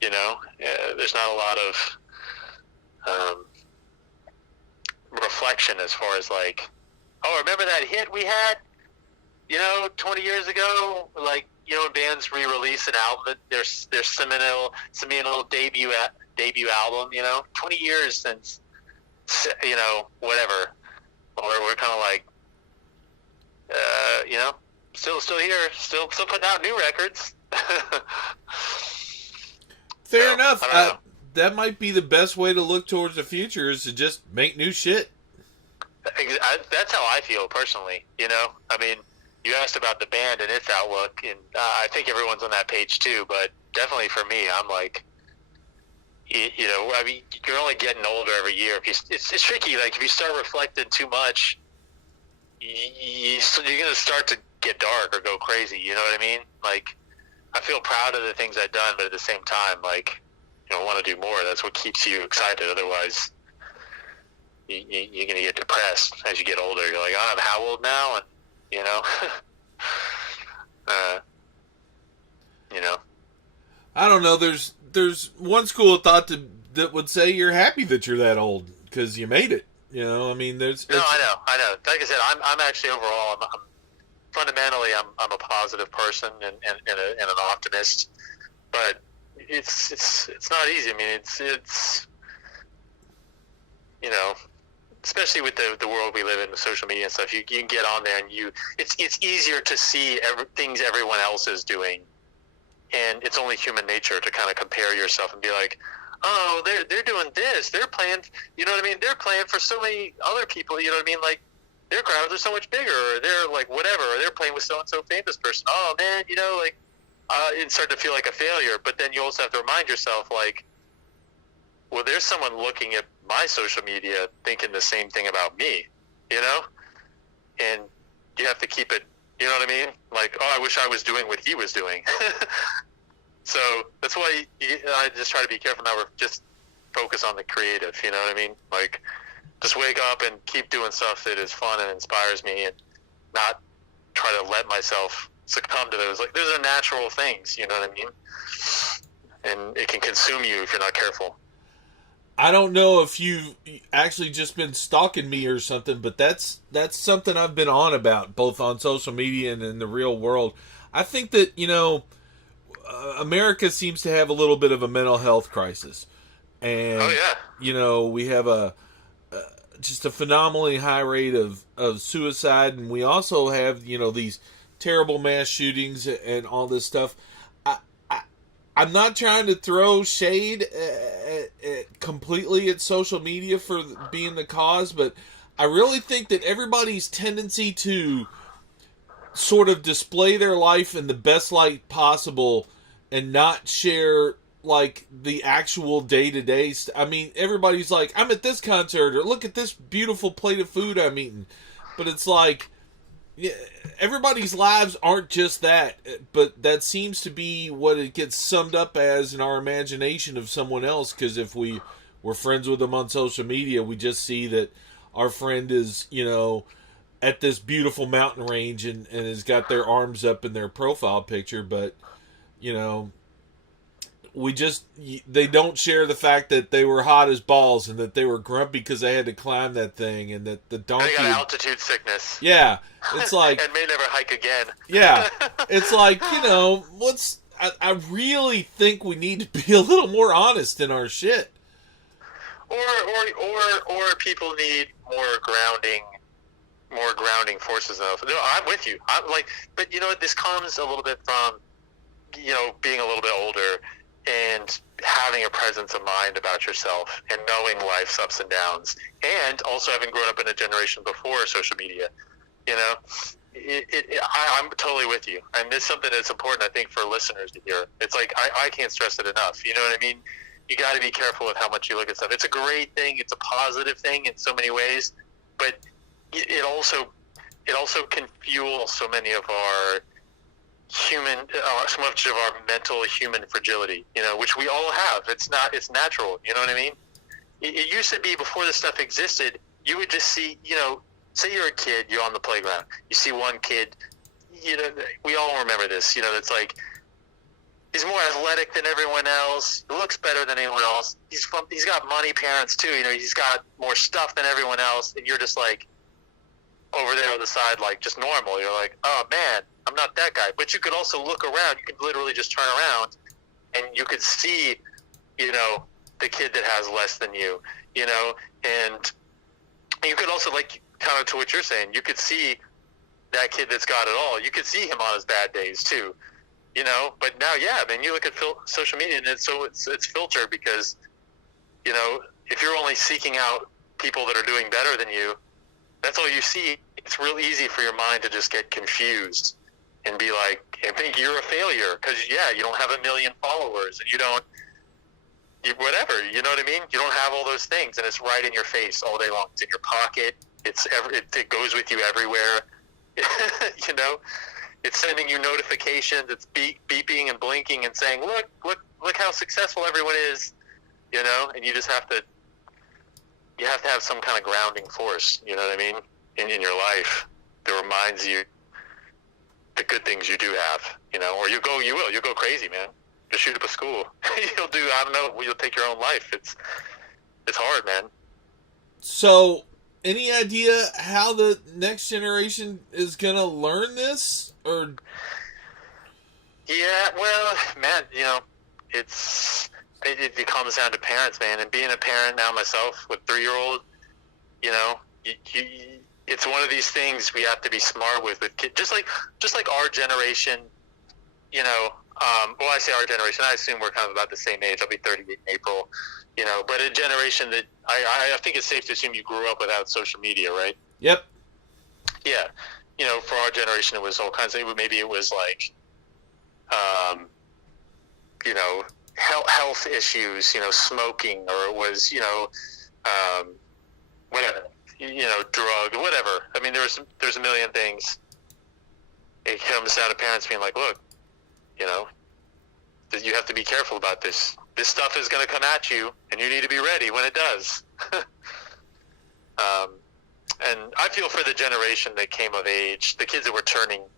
there's not a lot of reflection as far as like, oh, remember that hit we had 20 years ago, like bands re-release an album, their seminal debut album, 20 years since whatever, or we're kind of like still here, still putting out new records. Fair enough. That might be the best way to look towards the future, is to just make new shit. That's how I feel personally. I mean, you asked about the band and its outlook, and I think everyone's on that page too. But definitely for me, I'm like, I mean, you're only getting older every year. It's tricky. Like if you start reflecting too much, you're gonna start to get dark or go crazy. You know what I mean? Like, I feel proud of the things I've done, but at the same time, like, I want to do more. That's what keeps you excited. Otherwise, you're gonna get depressed as you get older. You're like, oh, I'm how old now? And I don't know. There's one school of thought that would say you're happy that you're that old because you made it. I mean, there's. No, I know. Like I said, I'm actually overall, I'm fundamentally, I'm a positive person and an optimist, but it's not easy. I mean, it's especially with the world we live in, the social media and stuff. You can get on there and it's easier to see things everyone else is doing, and it's only human nature to kind of compare yourself and be like, oh, they're doing this, they're playing, you know what I mean? They're playing for so many other people, you know what I mean? Like, their crowds are so much bigger, or they're like whatever, or they're playing with so-and-so famous person. Oh, man, like, it started to feel like a failure. But then you also have to remind yourself, like, well, there's someone looking at my social media thinking the same thing about me, and you have to keep it, you know what I mean? Like, oh, I wish I was doing what he was doing. So that's why I just try to be careful now. Just focus on the creative, you know what I mean? Like, just wake up and keep doing stuff that is fun and inspires me, and not try to let myself succumb to those. Like, those are natural things, you know what I mean? And it can consume you if you're not careful. I don't know if you've actually just been stalking me or something, but that's something I've been on about, both on social media and in the real world. I think that, America seems to have a little bit of a mental health crisis. And, oh, yeah. We have just a phenomenally high rate of suicide, and we also have, these terrible mass shootings and all this stuff. I'm not trying to throw shade completely at social media for being the cause, but I really think that everybody's tendency to sort of display their life in the best light possible and not share, like, the actual day-to-day I mean, everybody's like, I'm at this concert, or look at this beautiful plate of food I'm eating. But it's like, yeah, everybody's lives aren't just that, but that seems to be what it gets summed up as in our imagination of someone else. Because if we're friends with them on social media, we just see that our friend is, at this beautiful mountain range and has got their arms up in their profile picture, but they don't share the fact that they were hot as balls and that they were grumpy because they had to climb that thing and that the donkey. They got altitude sickness. Yeah, it's like and may never hike again. Yeah, it's like I really think we need to be a little more honest in our shit. Or people need more grounding forces. No, I'm with you. I'm like, but this comes a little bit from being a little bit older and having a presence of mind about yourself and knowing life's ups and downs, and also having grown up in a generation before social media. I'm totally with you, and it's something that's important, I think, for listeners to hear. It's like I can't stress it enough. You know what I mean? You got to be careful with how much you look at stuff. It's a great thing. It's a positive thing in so many ways, but it also can fuel so many of our so much of our mental human fragility, which we all have. It's natural. You know what I mean? It used to be, before this stuff existed, you would just see, say you're a kid, you're on the playground, you see one kid, we all remember this, it's like, he's more athletic than everyone else, he looks better than anyone else, he's got money parents too, he's got more stuff than everyone else, and you're just like, over there on the side, like, just normal. You're like, oh man, I'm not that guy. But you could also look around. You could literally just turn around, and you could see, the kid that has less than you, and you could also, like, kind of to what you're saying, you could see that kid that's got it all. You could see him on his bad days too, But now, yeah, I mean, you look at social media, and it's filtered because, if you're only seeking out people that are doing better than you, that's all you see. It's real easy for your mind to just get confused and be like, and think you're a failure because, yeah, you don't have 1 million followers and whatever, you know what I mean? You don't have all those things, and it's right in your face all day long. It's in your pocket. It goes with you everywhere. It's sending you notifications. It's beeping and blinking and saying, look how successful everyone is, and you just have to. You have to have some kind of grounding force, you know what I mean, in your life that reminds you the good things you do have, or you'll go crazy, man. Just shoot up a school. You'll take your own life. It's hard, man. So, any idea how the next generation is going to learn this? Or? Yeah, well, man, it comes down to parents, man. And being a parent now myself with 3-year-old, it's one of these things we have to be smart with kids. Just like our generation, I say our generation, I assume we're kind of about the same age. I'll be 38 in April, but a generation that I think it's safe to assume you grew up without social media, right? Yep. Yeah. For our generation, it was all kinds of, maybe it was like, health issues, smoking, or it was, whatever, drug, whatever. I mean, there's a million things. It comes down to parents being like, look, that you have to be careful about this. This stuff is going to come at you, and you need to be ready when it does. And I feel for the generation that came of age, the kids that were turning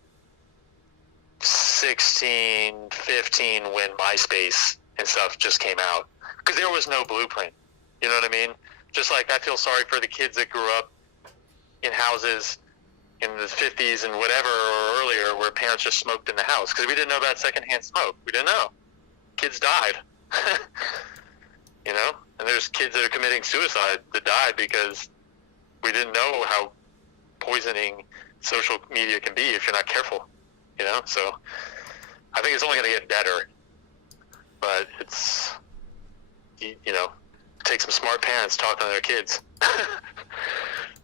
16, 15 when MySpace and stuff just came out, because there was no blueprint. You know what I mean? Just like I feel sorry for the kids that grew up in houses in the 50s and whatever, or earlier, where parents just smoked in the house because we didn't know about secondhand smoke. We didn't know. Kids died. And there's kids that are committing suicide that died because we didn't know how poisoning social media can be if you're not careful. So I think it's only going to get better, but it's, take some smart parents talking to their kids.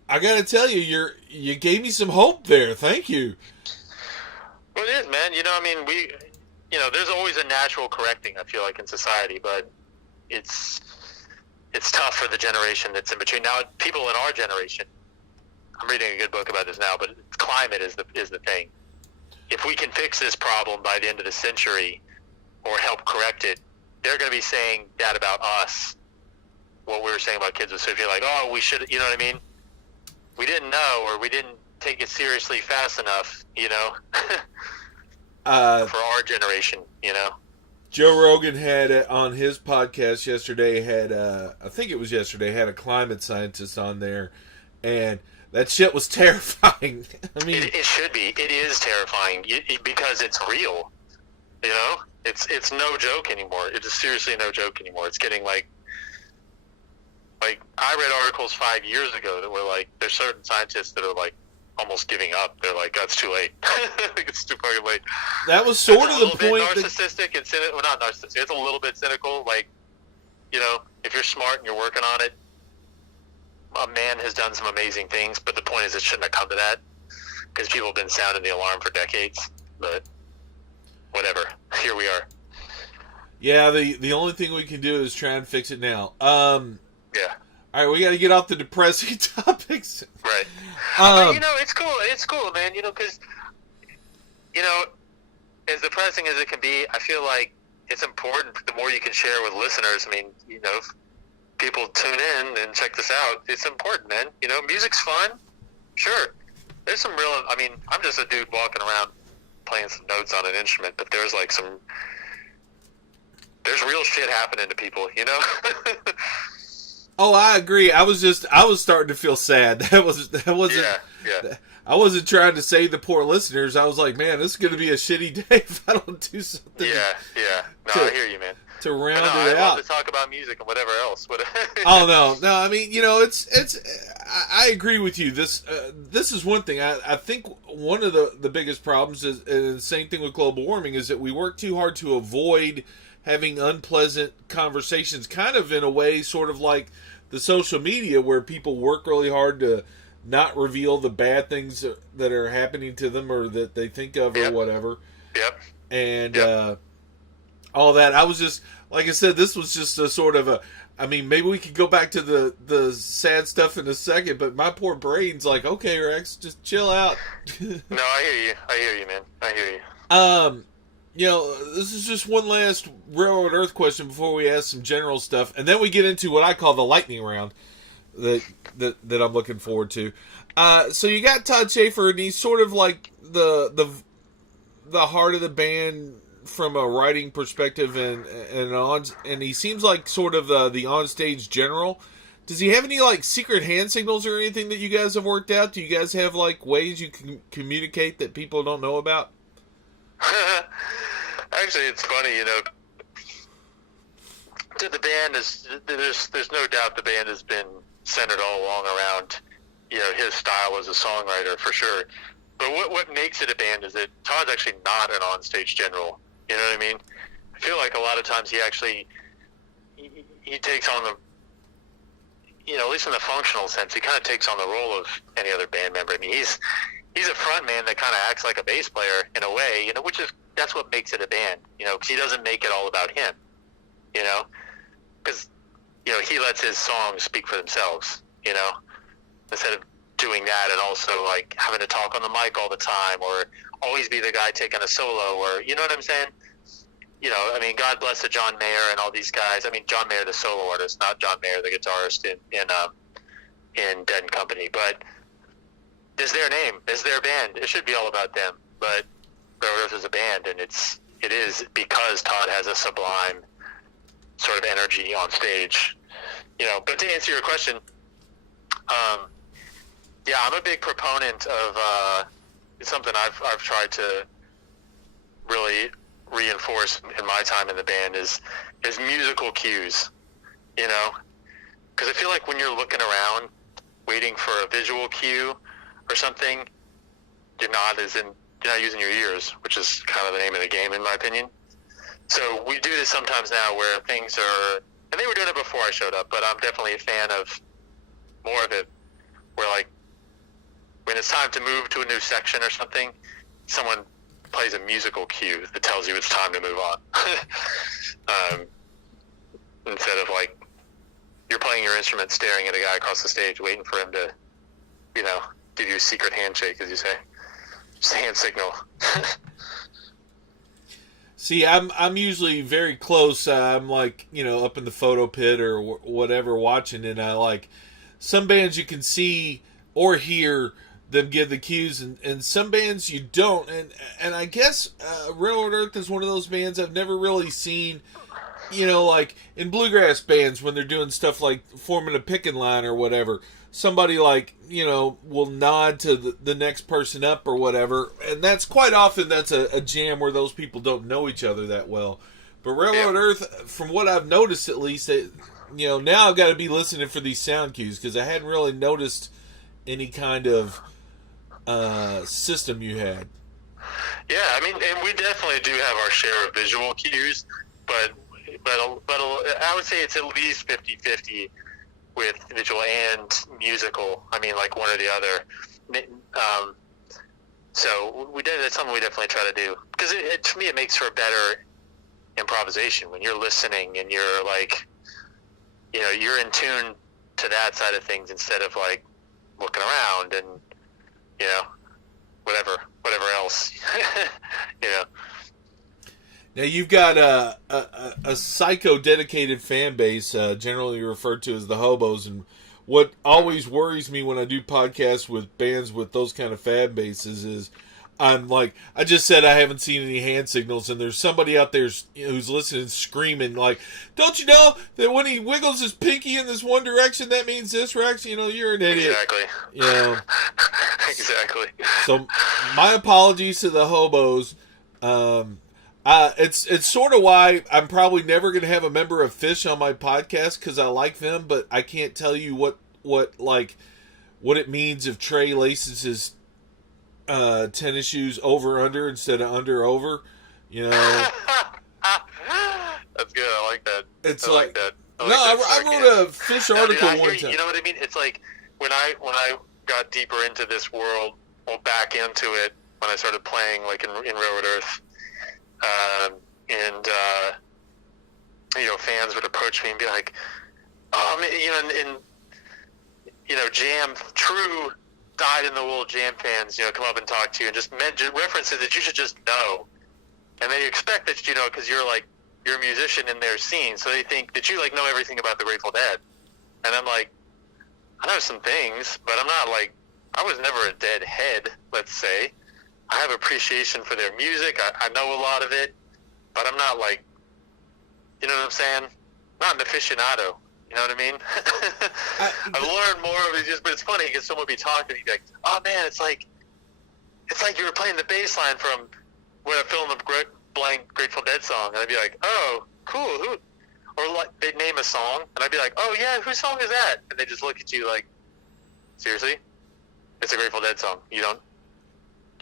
I got to tell you, you gave me some hope there. Thank you. Well, it is, man. There's always a natural correcting, I feel like, in society, but it's tough for the generation that's in between. Now, people in our generation, I'm reading a good book about this now, but climate is the thing. If we can fix this problem by the end of the century or help correct it, they're going to be saying that about us, what we were saying about kids with surgery, like, oh, we should, you know what I mean? We didn't know, or we didn't take it seriously fast enough, you know, for our generation, you know. Joe Rogan had on his podcast yesterday, I think it was yesterday, had a climate scientist on there, and that shit was terrifying. I mean, it should be. It is terrifying because it's real. You know, it's no joke anymore. It is seriously no joke anymore. It's getting like I read articles 5 years ago that were like, there's certain scientists that are like almost giving up. They're like, that's too late. It's too fucking late. That was sort of the point. It's a little bit narcissistic and cynical. Well, not narcissistic. It's a little bit cynical. Like, you know, if you're smart and you're working on it, a man has done some amazing things, but the point is it shouldn't have come to that because people have been sounding the alarm for decades. But whatever, here we are. Yeah, the only thing we can do is try and fix it now. Yeah. All right, we got to get off the depressing topics. Right. But, you know, it's cool. It's cool, man. You know, because, you know, as depressing as it can be, I feel like it's important. The more you can share with listeners, I mean, you know, if people tune in and check this out, it's important, man. You know, music's fun. Sure. There's some real, I mean, I'm just a dude walking around playing some notes on an instrument, but there's like there's real shit happening to people, you know? Oh, I agree. I was starting to feel sad. That wasn't. Yeah. I wasn't trying to save the poor listeners. I was like, man, this is going to be a shitty day if I don't do something. Yeah. No, I hear you, man. To round I it out. love to talk about music and whatever else. Oh no. I mean, you know, it's. I agree with you. This is one thing. I think one of the biggest problems is, and the same thing with global warming, is that we work too hard to avoid having unpleasant conversations, kind of in a way, sort of like the social media, where people work really hard to not reveal the bad things that are happening to them or that they think of or whatever. Yep. And all that. I was just, like I said, this was just a sort of I mean, maybe we could go back to the sad stuff in a second, but my poor brain's like, okay, Rex, just chill out. No, I hear you, man. I hear you. You know, this is just one last Railroad Earth question before we ask some general stuff, and then we get into what I call the lightning round that I'm looking forward to. So you got Todd Schaefer, and he's sort of like the heart of the band from a writing perspective, and he seems like sort of the onstage general. Does he have any like secret hand signals or anything that you guys have worked out? Do you guys have like ways you can communicate that people don't know about? Actually, it's funny, you know. The band is there's no doubt the band has been centered all along around, you know, his style as a songwriter for sure. But what makes it a band is that Todd's actually not an onstage general. You know what I mean? I feel like a lot of times he takes on the, you know, at least in the functional sense, he kind of takes on the role of any other band member. I mean, he's a front man that kind of acts like a bass player in a way, you know, that's what makes it a band, you know, because he doesn't make it all about him, you know, because, you know, he lets his songs speak for themselves, you know, instead of doing that and also like having to talk on the mic all the time or always be the guy taking a solo, or, you know what I'm saying? You know, I mean, God bless the John Mayer and all these guys. I mean, John Mayer, the solo artist, not John Mayer, the guitarist in Dead and Company, but it's their name, it's their band. It should be all about them, but Railroad Earth is a band, and it is because Todd has a sublime sort of energy on stage, you know. But to answer your question, yeah, I'm a big proponent of it's something I've tried to really reinforce in my time in the band is musical cues, you know, because I feel like when you're looking around waiting for a visual cue or something, you're not using your ears, which is kind of the name of the game in my opinion. So we do this sometimes now where things are, and they were doing it before I showed up, but I'm definitely a fan of more of it, where like when it's time to move to a new section or something, someone plays a musical cue that tells you it's time to move on. Instead of like you're playing your instrument staring at a guy across the stage waiting for him to, you know, give you a secret handshake, as you say. Just a hand signal. See, I'm usually very close. I'm like, up in the photo pit or whatever watching, and I like some bands you can see or hear them give the cues, and some bands you don't. And I guess Railroad Earth is one of those bands I've never really seen, like in bluegrass bands when they're doing stuff like forming a picking line or whatever. Somebody like, will nod to the next person up or whatever. And that's quite often that's a jam where those people don't know each other that well. But Railroad Earth, from what I've noticed at least, now I've got to be listening for these sound cues because I hadn't really noticed any kind of system you had. Yeah, I mean, and we definitely do have our share of visual cues, but I would say it's at least 50-50 with visual and musical. I mean, like one or the other. So that's something we definitely try to do because to me it makes for a better improvisation when you're listening and you're like, you're in tune to that side of things instead of like looking around and whatever else. Now you've got a psycho dedicated fan base, generally referred to as the hobos, and what always worries me when I do podcasts with bands with those kind of fan bases is I'm like, I just said I haven't seen any hand signals, and there's somebody out there who's listening screaming like, don't you know that when he wiggles his pinky in this one direction that means this direction? You're an idiot. Exactly. Exactly. So my apologies to the hobos. It's sort of why I'm probably never going to have a member of Fish on my podcast because I like them, but I can't tell you what it means if Trey laces his tennis shoes over under instead of under over. That's good. I like that. It's I like that. I wrote a Fish article one time. You know what I mean? It's like when I got deeper into this world, back into it when I started playing like in Railroad Earth. Fans would approach me and be like, jam, true dyed-in-the-wool jam fans, come up and talk to you and just mention references that you should just know. And they expect that, because you're a musician in their scene, so they think that you, know everything about the Grateful Dead. And I'm like, I know some things, but I'm not, I was never a deadhead, let's say. I have appreciation for their music. I know a lot of it, but I'm not you know what I'm saying? Not an aficionado. You know what I mean? I've learned more of it, but it's funny because someone would be talking and be like, "Oh man, it's like you were playing the bass line from when I filmed the blank Grateful Dead song," and I'd be like, "Oh, cool, who?" Or they'd name a song, and I'd be like, "Oh yeah, whose song is that?" And they just look at you like, "Seriously? It's a Grateful Dead song. You don't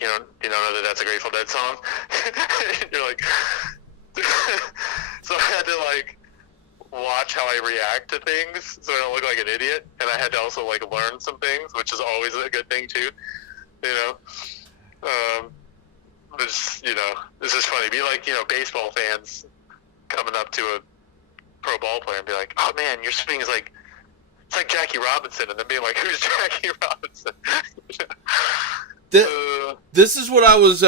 know that that's a Grateful Dead song?" You're like, so I had to watch how I react to things so I don't look like an idiot, and I had to also learn some things, which is always a good thing too. This is funny. Be like baseball fans coming up to a pro ball player and be like, "Oh man, your swing is it's like Jackie Robinson," and then being like, "Who's Jackie Robinson?" This is what I was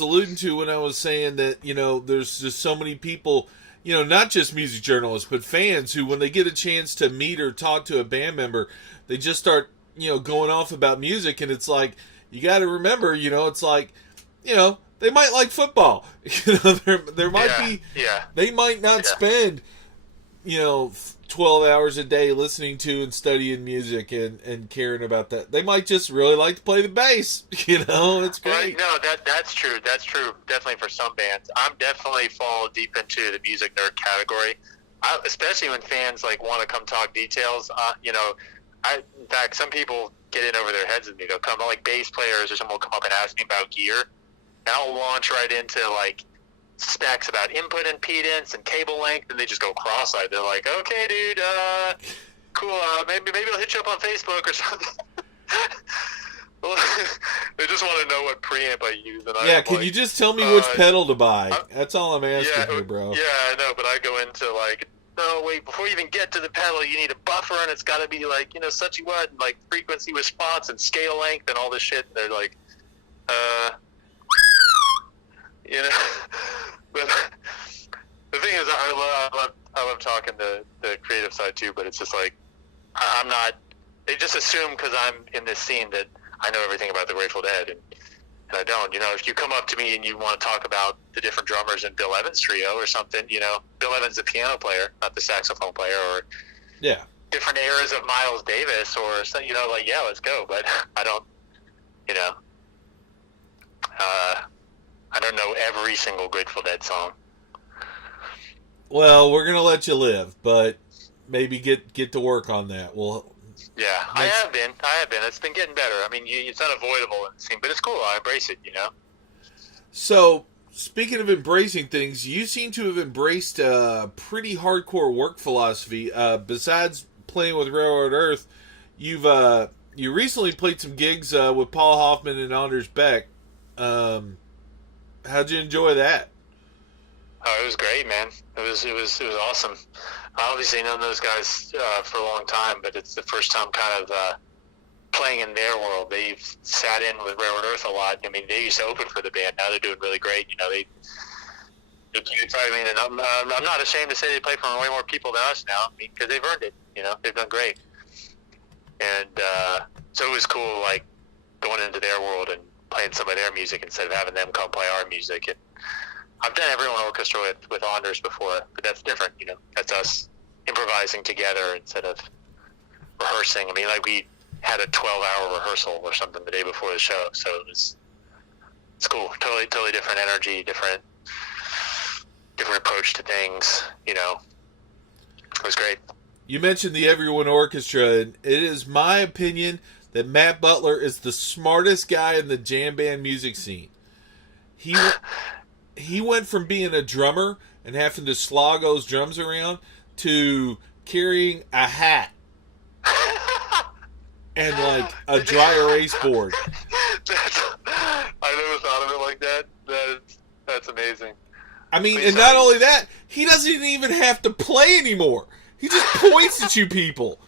alluding to when I was saying that there's just so many people, not just music journalists but fans who, when they get a chance to meet or talk to a band member, they just start going off about music, and it's like you got to remember, it's like they might like football, there might be they might not spend 12 hours a day listening to and studying music and caring about that. They might just really like to play the bass. It's great. Right, no, that's true. That's true. Definitely for some bands. I'm definitely fall deep into the music nerd category. Especially when fans want to come talk details. In fact, some people get in over their heads with me. They'll come, bass players or someone will come up and ask me about gear, and I'll launch right into specs about input impedance and cable length, and they just go cross-eyed. They're like, "Okay, dude, cool. Maybe I'll hit you up on Facebook or something." They just want to know what preamp I use. And can you just tell me which pedal to buy? That's all I'm asking here, bro. Yeah, I know, but I go into no, wait, before you even get to the pedal, you need a buffer, and it's got to be like, such a what, and like frequency response and scale length and all this shit. And they're like, you know. But the thing is, I love talking to the creative side too. But it's just like, I'm not. They just assume because I'm in this scene that I know everything about the Grateful Dead, and I don't. If you come up to me and you want to talk about the different drummers in Bill Evans' trio or something, Bill Evans, the piano player, not the saxophone player, or different eras of Miles Davis, or so, like, yeah, let's go. But I don't, I don't know every single Grateful Dead song. Well, we're gonna let you live, but maybe get to work on that. Yeah, I have been. It's been getting better. I mean, it's unavoidable in the scene, but it's cool. I embrace it, So, speaking of embracing things, you seem to have embraced a pretty hardcore work philosophy. Besides playing with Railroad Earth, you recently played some gigs with Paul Hoffman and Anders Beck. How'd you enjoy that? Oh, it was great, man. It was awesome. I obviously known those guys for a long time, but it's the first time kind of playing in their world. They've sat in with Railroad Earth a lot. I mean, they used to open for the band. Now they're doing really great. They and I'm not ashamed to say they play for way more people than us now, because they've earned it. They've done great. And so it was cool, like, going into their world and playing some of their music instead of having them come play our music. And I've done everyone orchestra with Anders before, but that's different. That's us improvising together instead of rehearsing. I mean, like, we had a 12-hour rehearsal or something the day before the show, so it's cool. Totally different energy, different approach to things. It was great. You mentioned the Everyone Orchestra, and it is my opinion that Matt Butler is the smartest guy in the jam band music scene. He went from being a drummer and having to slog those drums around to carrying a hat and like a dry erase board. I never thought of it like that. That's amazing. I mean, and not only that, he doesn't even have to play anymore. He just points at you people.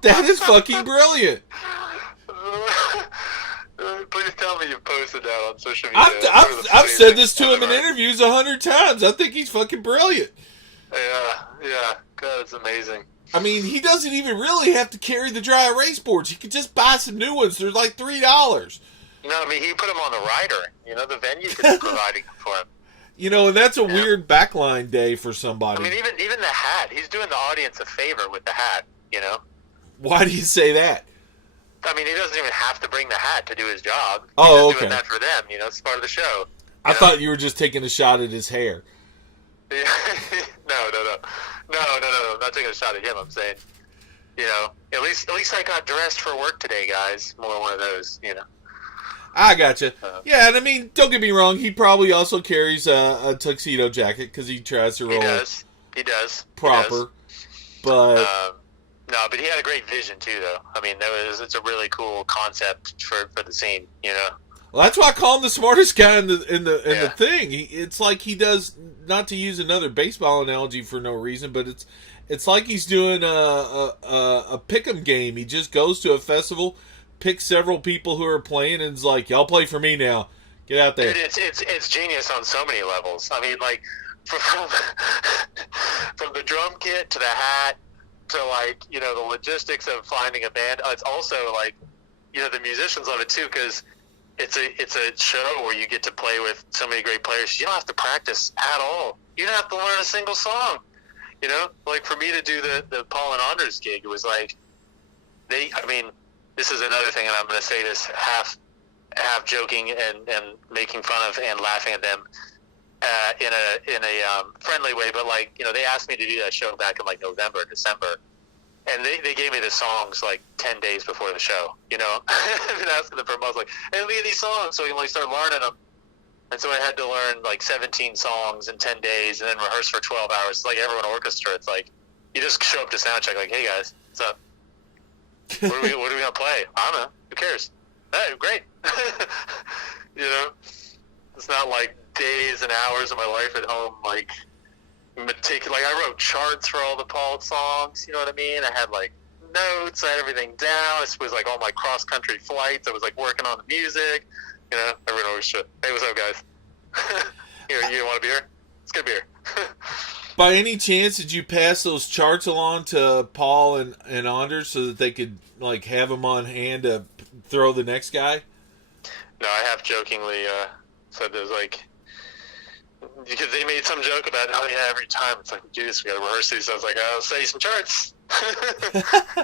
That is fucking brilliant. Please tell me you've posted that on social media. I've said this to him in interviews 100 times. I think he's fucking brilliant. Yeah. God, it's amazing. I mean, he doesn't even really have to carry the dry erase boards. He could just buy some new ones. They're like $3. No, I mean, he put them on the rider. The venue could be providing them for him. And that's a weird backline day for somebody. I mean, even the hat. He's doing the audience a favor with the hat, Why do you say that? I mean, he doesn't even have to bring the hat to do his job. Oh, He's okay. doing that for them, it's part of the show. I thought you were just taking a shot at his hair. Yeah. No. I'm not taking a shot at him. I'm saying, at least I got dressed for work today, guys. More one of those, I gotcha. Yeah, and I mean, don't get me wrong. He probably also carries a tuxedo jacket because he tries to roll. He does. Proper. But no, but he had a great vision too, though. I mean, it's a really cool concept for the scene, Well, that's why I call him the smartest guy in the thing. It's like he does, not to use another baseball analogy for no reason, but it's like he's doing a pick'em game. He just goes to a festival, picks several people who are playing, and is like, "Y'all play for me now. Get out there." It's genius on so many levels. I mean, like from the drum kit to the hat to, like, the logistics of finding a band. It's also like, the musicians love it too, because it's a show where you get to play with so many great players. You don't have to practice at all. You don't have to learn a single song. Like, for me to do the Paul and Anders gig, it was like this is another thing, and I'm going to say this half joking and making fun of and laughing at them in a friendly way, but, like, they asked me to do that show back in, like, November, December, and they gave me the songs like 10 days before the show. I've been asking them for months, like, "Hey, look at these songs," so I can, like, start learning them. And so I had to learn like 17 songs in 10 days, and then rehearse for 12 hours. It's like Everyone Orchestra. It's like you just show up to sound check, like, "Hey guys, what's up? What are we gonna play? I don't know. Who cares? Hey, great." It's not like days and hours of my life at home, like, Like I wrote charts for all the Paul songs. You know what I mean? I had like notes. I had everything down. It was like all my cross country flights. I was like working on the music. You know, everyone always should. Hey, what's up, guys? You want a beer? Let's get a beer. By any chance, did you pass those charts along to Paul and Anders so that they could like have them on hand to throw the next guy? No, I half jokingly said there's like, because they made some joke about, oh yeah, every time it's like, geez, we gotta rehearse these. So I was like, I'll say some charts. I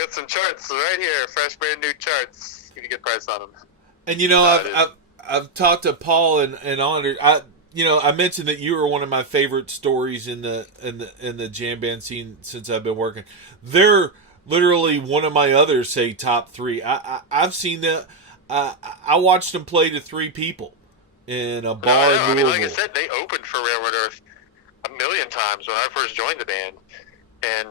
got some charts right here, fresh, brand new charts. Get a good price on them. And you know, I've talked to Paul and Anders. I mentioned that you were one of my favorite stories in the jam band scene since I've been working. They're literally one of my others, say top three. I've seen that. I watched them play to 3 people in a bar in Louisville. I mean, like I said, they opened for Railroad Earth a million times when I first joined the band, and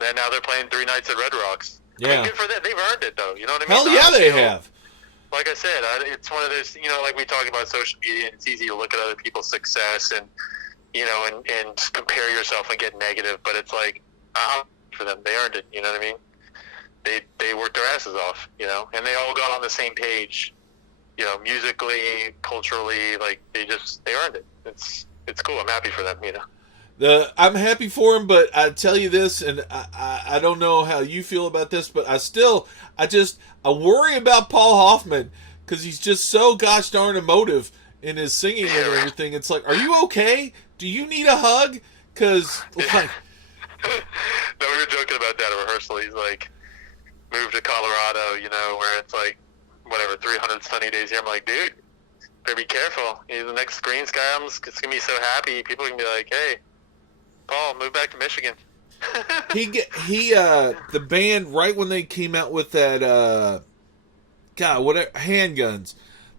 then now they're playing 3 nights at Red Rocks. Yeah, I mean, good for them. They've earned it, though. You know what I mean? Hell yeah, they have. Like I said, it's one of those, like we talk about social media, and it's easy to look at other people's success and, and compare yourself and get negative, but it's like, for them, they earned it, you know what I mean? They worked their asses off, and they all got on the same page, musically, culturally, like they earned it. It's cool. I'm happy for them, I'm happy for him, but I tell you this, and I don't know how you feel about this, but I worry about Paul Hoffman because he's just so gosh darn emotive in his singing and everything. It's like, are you okay? Do you need a hug? Because like, no, we were joking about that at rehearsal. He's like, moved to Colorado, where it's like, whatever, 300 sunny days here. I'm like, dude, better be careful. The next green sky, it's gonna be so happy. People can be like, hey, Paul, move back to Michigan. The band, right when they came out with that handguns,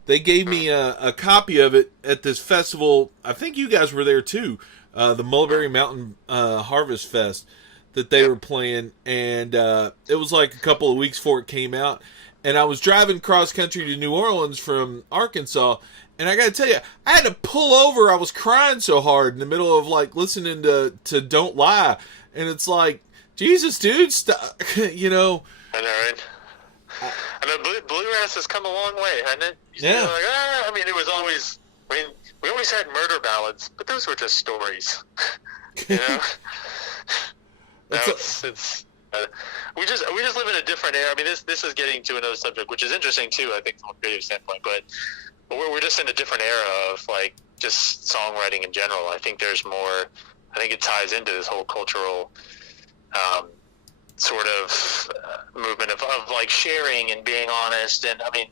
they gave me a copy of it at this festival. I think you guys were there too, the Mulberry Mountain Harvest Fest that they were playing, and it was like a couple of weeks before it came out, and I was driving cross country to New Orleans from Arkansas. And I gotta tell you, I had to pull over. I was crying so hard in the middle of like listening to Don't Lie, and it's like, Jesus, dude, stop. I know, right? I know bluegrass has come a long way, hasn't it? Yeah. It was always. We always had murder ballads, but those were just stories. Now we just live in a different era. I mean, this is getting to another subject, which is interesting too. I think from a creative standpoint, but we're just in a different era of like just songwriting in general. I think there's more. I think it ties into this whole cultural sort of movement of like sharing and being honest. And I mean,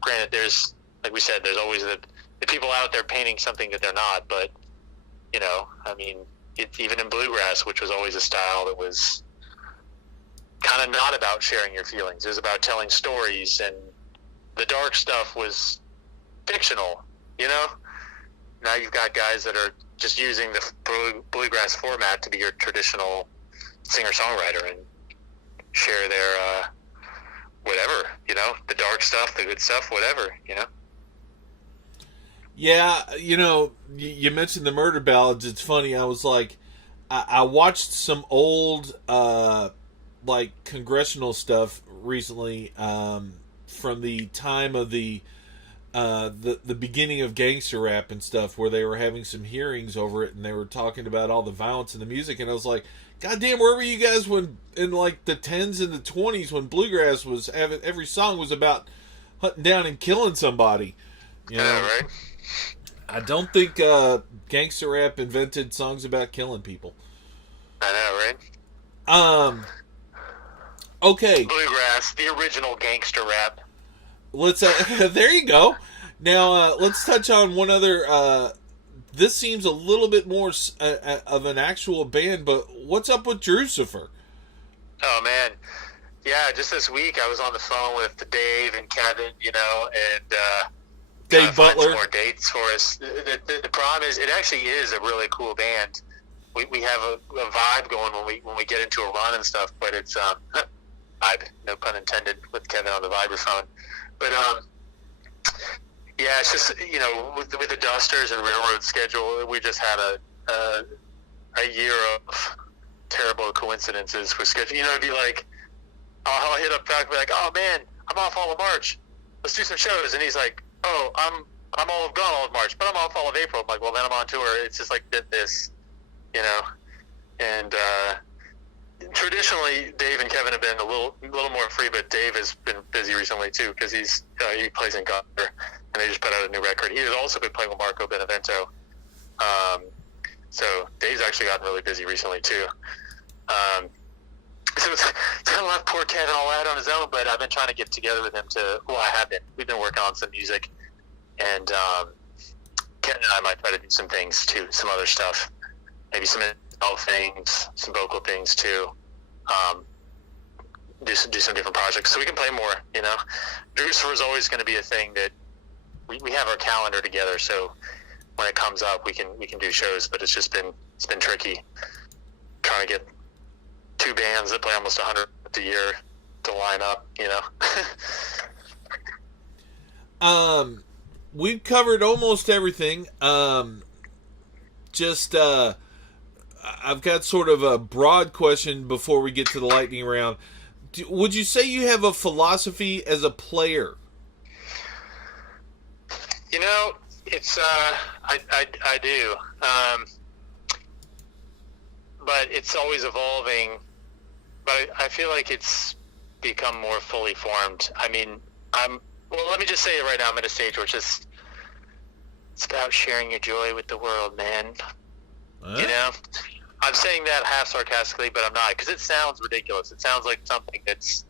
granted, there's, like we said, there's always the people out there painting something that they're not. But it's even in bluegrass, which was always a style that was kind of not about sharing your feelings. It was about telling stories, and the dark stuff was fictional, Now you've got guys that are just using the bluegrass format to be your traditional singer-songwriter and share their whatever, the dark stuff, the good stuff, whatever, Yeah, you mentioned the murder ballads. It's funny. I was like, I watched some old like congressional stuff recently from the time of the beginning of gangster rap and stuff, where they were having some hearings over it, and they were talking about all the violence in the music, and I was like, God damn, where were you guys when in like the 10s and the 20s when bluegrass was having, every song was about hunting down and killing somebody? Yeah, right. I don't think gangster rap invented songs about killing people. I know, right? Okay. Bluegrass, the original gangster rap. Let's there you go. Now let's touch on one other. This seems a little bit more of an actual band, but what's up with Drucifer? Oh man, yeah. Just this week, I was on the phone with Dave and Kevin, and Dave Butler. Some more dates for us. The problem is, it actually is a really cool band. We have a vibe going when we get into a run and stuff, but it's vibe, no pun intended, with Kevin on the vibraphone. But Yeah, it's just, with the Dusters and railroad schedule, we just had a year of terrible coincidences with schedule. It'd be like, I'll hit up Doc and be like, oh man, I'm off all of March. Let's do some shows. And he's like, oh, I'm gone all of March, but I'm off all of April. I'm like, well, then I'm on tour. It's just like this, and traditionally Dave and Kevin have been a little more free, but Dave has been busy recently too because he plays in Gutter, and they just put out a new record. He has also been playing with Marco Benevento. So Dave's actually gotten really busy recently too. So it's kind of left poor Kevin all out on his own, but I've been trying to get together with him I have been. We've been working on some music, and Kevin and I might try to do some things too, some other stuff, maybe some things, some vocal things too. Do some different projects so we can play more. Drusilla is always going to be a thing that we have our calendar together. So when it comes up, we can do shows. But it's been tricky trying to get two bands that play almost 100 a year to line up. We've covered almost everything. I've got sort of a broad question before we get to the lightning round. Would you say you have a philosophy as a player? It's I do, but it's always evolving. But I feel like it's become more fully formed. I mean, let me just say it right now. I'm at a stage where it's about sharing your joy with the world, man. Huh? I'm saying that half sarcastically, but I'm not, because it sounds ridiculous. It sounds like something that's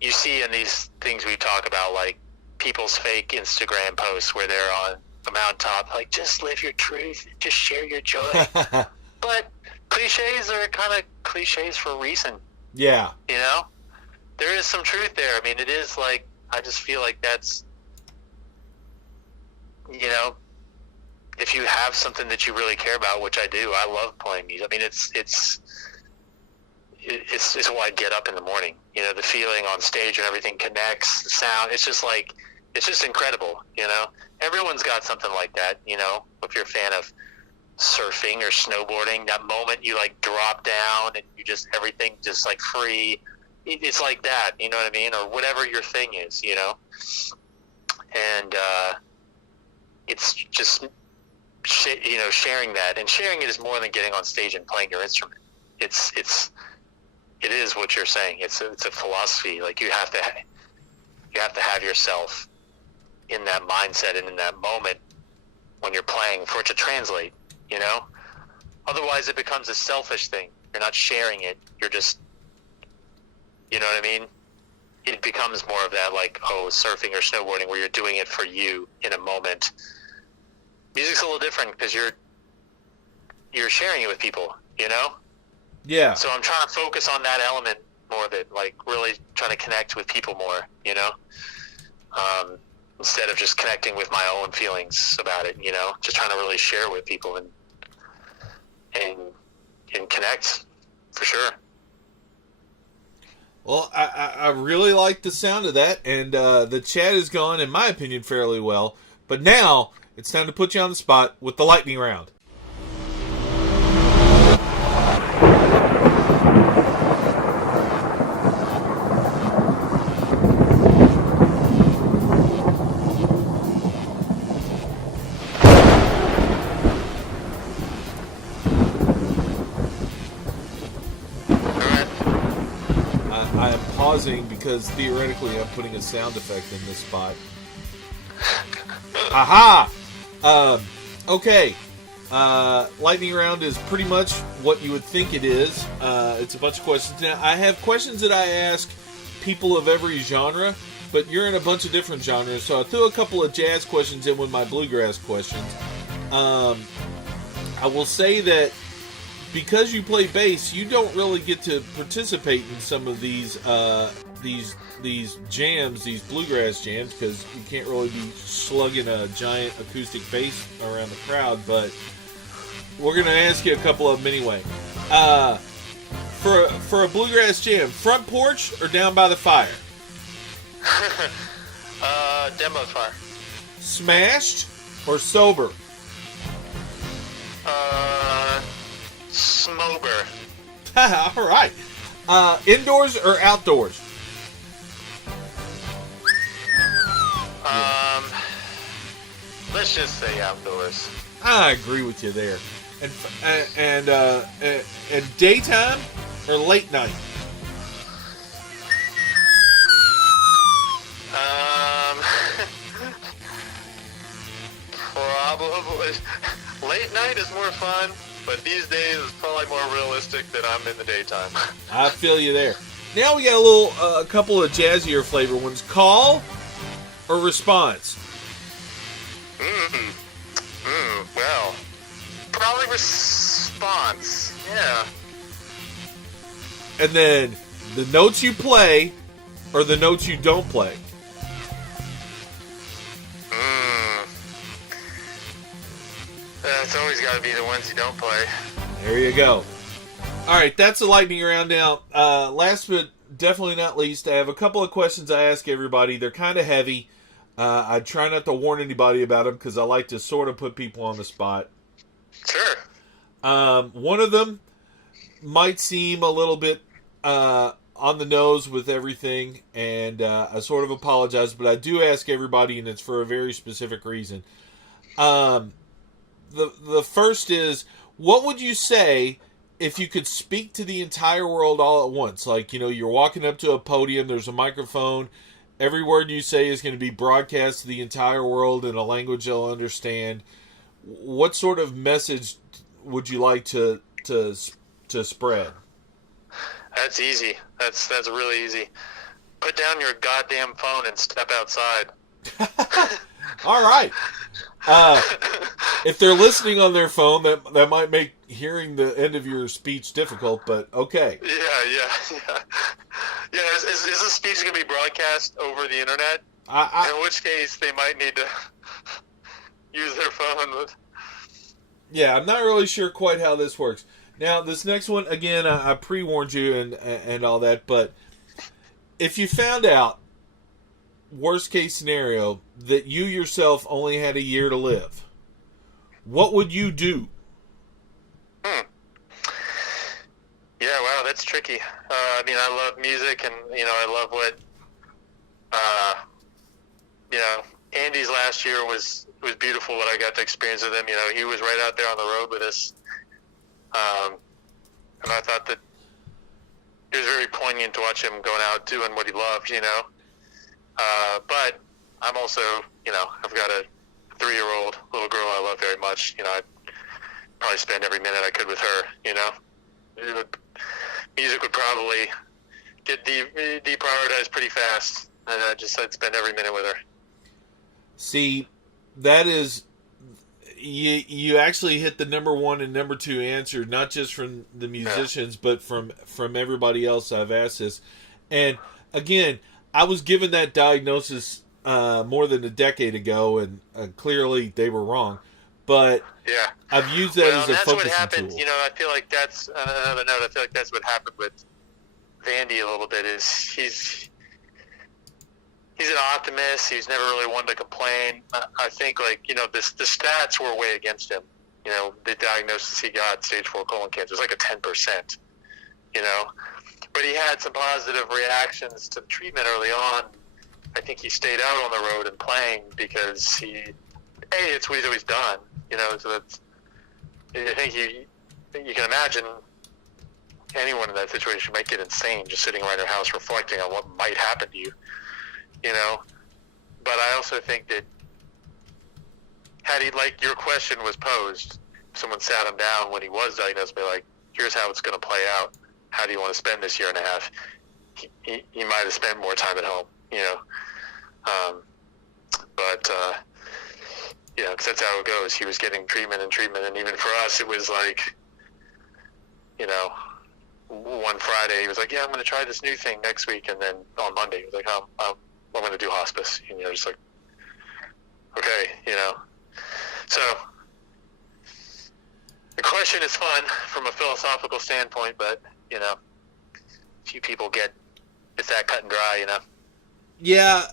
you see in these things we talk about, like people's fake Instagram posts where they're on the mountaintop, like, just live your truth, just share your joy. But cliches are kind of cliches for a reason. Yeah. There is some truth there. I mean, it is like, I just feel like that's, if you have something that you really care about, which I do, I love playing music. I mean, it's why I get up in the morning. The feeling on stage and everything connects, the sound. It's just like, it's just incredible. Everyone's got something like that. If you're a fan of surfing or snowboarding, that moment you like drop down and you just, everything just like free. It's like that. You know what I mean? Or whatever your thing is. And it's just, sharing that, and sharing it is more than getting on stage and playing your instrument. It is what you're saying. It's a philosophy. Like, you have to have yourself in that mindset and in that moment when you're playing for it to translate. Otherwise it becomes a selfish thing. You're not sharing it. You're just, you know what I mean? It becomes more of that, like, surfing or snowboarding, where you're doing it for you in a moment. Music's a little different because you're sharing it with people, Yeah. So I'm trying to focus on that element more of it, like really trying to connect with people more, instead of just connecting with my own feelings about it, just trying to really share with people and connect, for sure. Well, I really like the sound of that, and the chat has gone, in my opinion, fairly well. But now it's time to put you on the spot with the lightning round. I am pausing because theoretically I'm putting a sound effect in this spot. Aha! Okay. Lightning round is pretty much what you would think it is. It's a bunch of questions. Now, I have questions that I ask people of every genre, but you're in a bunch of different genres, so I threw a couple of jazz questions in with my bluegrass questions. I will say that because you play bass, you don't really get to participate in some of these jams, these bluegrass jams, because you can't really be slugging a giant acoustic bass around the crowd. But we're gonna ask you a couple of them anyway. For a bluegrass jam, front porch or down by the fire? Down by the fire. Smashed or sober? Smober. All right. Indoors or outdoors? Let's just say outdoors. I agree with you there. And daytime or late night? Probably late night is more fun, but these days it's probably more realistic that I'm in the daytime. I feel you there. Now we got a couple of jazzier flavor ones. Call or response? Well, probably response. Yeah. And then the notes you play or the notes you don't play? It's always got to be the ones you don't play. There you go. All right, that's the lightning round. Now, last but definitely not least, I have a couple of questions I ask everybody. They're kind of heavy. I try not to warn anybody about them because I like to sort of put people on the spot. Sure. One of them might seem a little bit on the nose with everything, and I sort of apologize, but I do ask everybody, and it's for a very specific reason. The first is, what would you say if you could speak to the entire world all at once? Like, you're walking up to a podium, there's a microphone, every word you say is going to be broadcast to the entire world in a language they'll understand. What sort of message would you like to spread? That's easy. That's really easy. Put down your goddamn phone and step outside. All right. If they're listening on their phone, that might make hearing the end of your speech difficult, but okay. Yeah. Is this speech going to be broadcast over the internet? In which case, they might need to use their phone. Yeah, I'm not really sure quite how this works. Now, this next one, again, I pre-warned you and all that, but if you found out, worst case scenario, that you yourself only had a year to live, what would you do? Yeah, wow, that's tricky. I love music, and I love what Andy's last year was beautiful. What I got to experience with him, he was right out there on the road with us, and I thought that it was very poignant to watch him going out doing what he loved, But I'm also, I've got a 3-year-old little girl I love very much. I'd probably spend every minute I could with her. Music would probably get deprioritized pretty fast, and I'd spend every minute with her. See, that is, you actually hit the number one and number two answer, not just from the musicians, but from everybody else I've asked this. And again, I was given that diagnosis more than a decade ago, and clearly they were wrong. But yeah, I've used that as a that's what focusing happened. tool. I feel like that's another note. I feel like that's what happened with Vandy a little bit. Is he's an optimist. He's never really one to complain. I think the stats were way against him. The diagnosis he got, stage 4 colon cancer, was like a 10%. But he had some positive reactions to the treatment early on. I think he stayed out on the road and playing because it's what he's always done. So that's, I think you can imagine anyone in that situation might get insane just sitting around your house reflecting on what might happen to you. But I also think that had he, like your question was posed, someone sat him down when he was diagnosed, be like, here's how it's going to play out. How do you want to spend this year and a half? He might have spent more time at home, because that's how it goes. He was getting treatment, and even for us, it was like, one Friday, he was like, yeah, I'm going to try this new thing next week, and then on Monday, he was like, I'm going to do hospice, and you're just like, okay, So, the question is fun from a philosophical standpoint, but, few people it's that cut and dry, Yeah,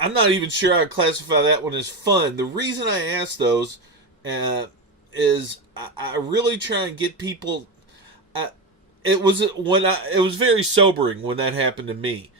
I'm not even sure I'd classify that one as fun. The reason I ask those is I really try and get people. It was very sobering when that happened to me,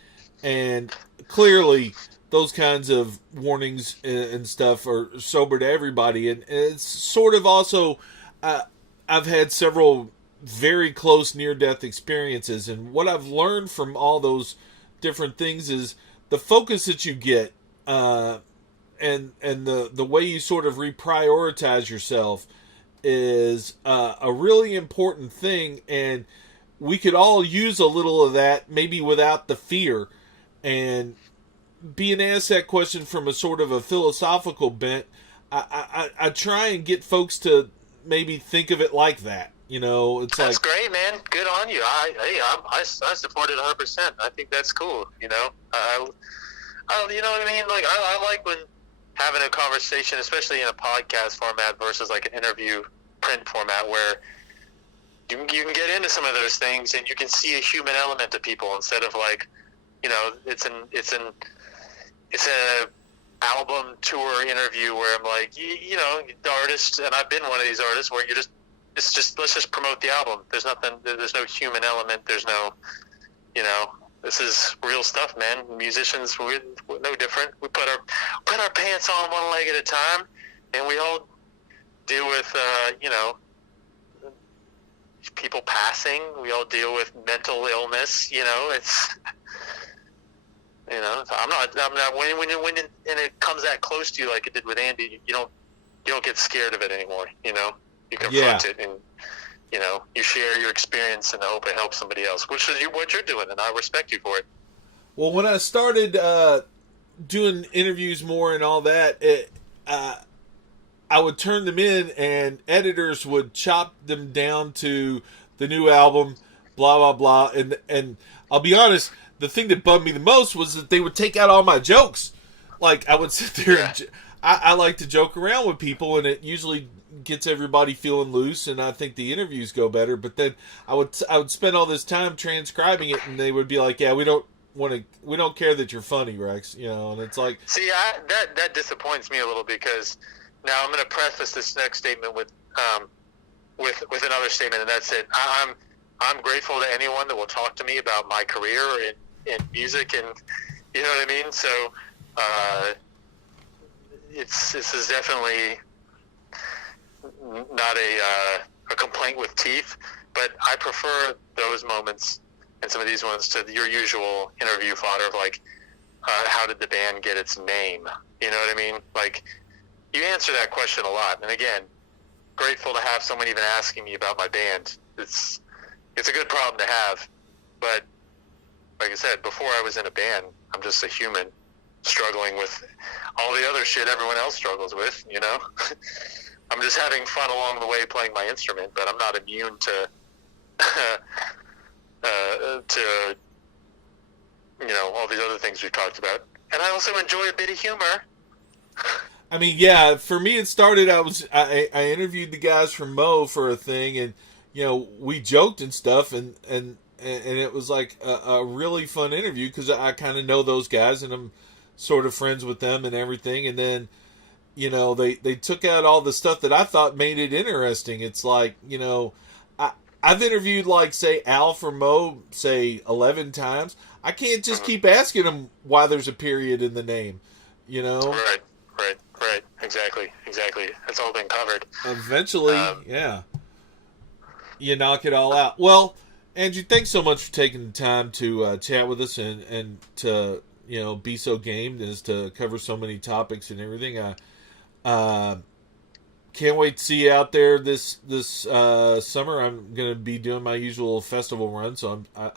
and clearly those kinds of warnings and stuff are sober to everybody, and it's sort of also. I've had several very close near-death experiences, and what I've learned from all those different things is the focus that you get, and the way you sort of reprioritize yourself is a really important thing, and we could all use a little of that, maybe without the fear, and being asked that question from a sort of a philosophical bent. I try and get folks to maybe think of it like that. It's that's like, great, man. Good on you. I support it 100%. I think that's cool. You know what I mean? Like I like when having a conversation, especially in a podcast format versus like an interview print format, where you can get into some of those things and you can see a human element to people instead of like, it's a album tour interview where I'm like, the artist, and I've been one of these artists where let's just promote the album. There's no human element. There's no, this is real stuff, man. Musicians, we're no different. We put our pants on one leg at a time, and we all deal with, people passing. We all deal with mental illness. It's. I'm not. When it comes that close to you, like it did with Andy, you don't get scared of it anymore. You confront it, and you share your experience, and I hope it helps somebody else. Which is what you're doing, and I respect you for it. Well, when I started doing interviews more and all that, I would turn them in, and editors would chop them down to the new album, blah blah blah, and I'll be honest. The thing that bugged me the most was that they would take out all my jokes. Like, I would sit there and I like to joke around with people, and it usually gets everybody feeling loose, and I think the interviews go better. But then I would spend all this time transcribing it, and they would be like, "Yeah, we don't care that you're funny, Rex," and it's like, see, that disappoints me a little, because now I'm going to preface this next statement with another statement, and that's it. I'm grateful to anyone that will talk to me about my career in music, and you know what I mean. So this is definitely not a complaint with teeth, but I prefer those moments and some of these ones to your usual interview fodder of like, how did the band get its name? You know what I mean? Like, you answer that question a lot, and again, grateful to have someone even asking me about my band. It's a good problem to have, but like I said, before I was in a band, I'm just a human struggling with all the other shit everyone else struggles with, I'm just having fun along the way playing my instrument, but I'm not immune to all these other things we've talked about. And I also enjoy a bit of humor. I mean, yeah, for me it started, I interviewed the guys from Mo for a thing, and we joked and stuff, and it was like a really fun interview, because I kind of know those guys, and I'm sort of friends with them and everything. And then, they took out all the stuff that I thought made it interesting. It's like, I've interviewed, like, say, Al from Mo, say, 11 times. I can't just keep asking him why there's a period in the name, Right. Exactly. That's all been covered. Eventually, yeah. You knock it all out. Well, Andrew, thanks so much for taking the time to chat with us and to be so game as to cover so many topics and everything. Can't wait to see you out there this summer. I'm going to be doing my usual festival run, so I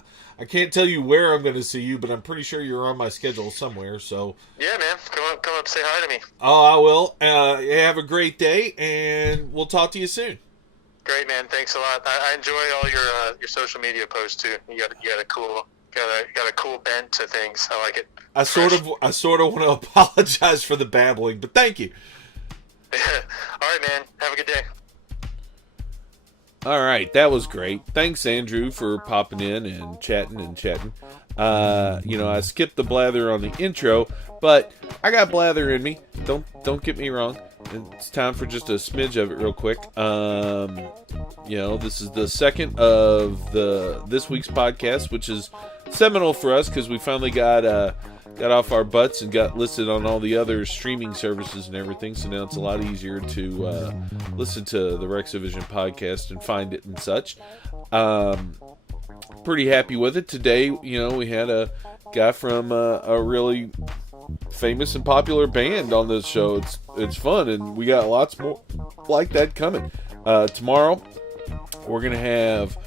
can't tell you where I'm going to see you, but I'm pretty sure you're on my schedule somewhere. So yeah, man, come up, say hi to me. Oh, I will. Have a great day, and we'll talk to you soon. Great, man. Thanks a lot. I enjoy all your social media posts too. You got a cool bent to things. I like it. I sort of want to apologize for the babbling, but thank you. All right, man. Have a good day. All right, that was great. Thanks, Andrew, for popping in and chatting. I skipped the blather on the intro, but I got blather in me. Don't get me wrong. It's time for just a smidge of it real quick. This is the second of this week's podcast, which is seminal for us because we finally got off our butts and got listed on all the other streaming services and everything. So now it's a lot easier to listen to the Rexivision podcast and find it and such. Pretty happy with it. Today, we had a guy from a really famous and popular band on this show. It's fun, and we got lots more like that coming. Tomorrow, we're going to have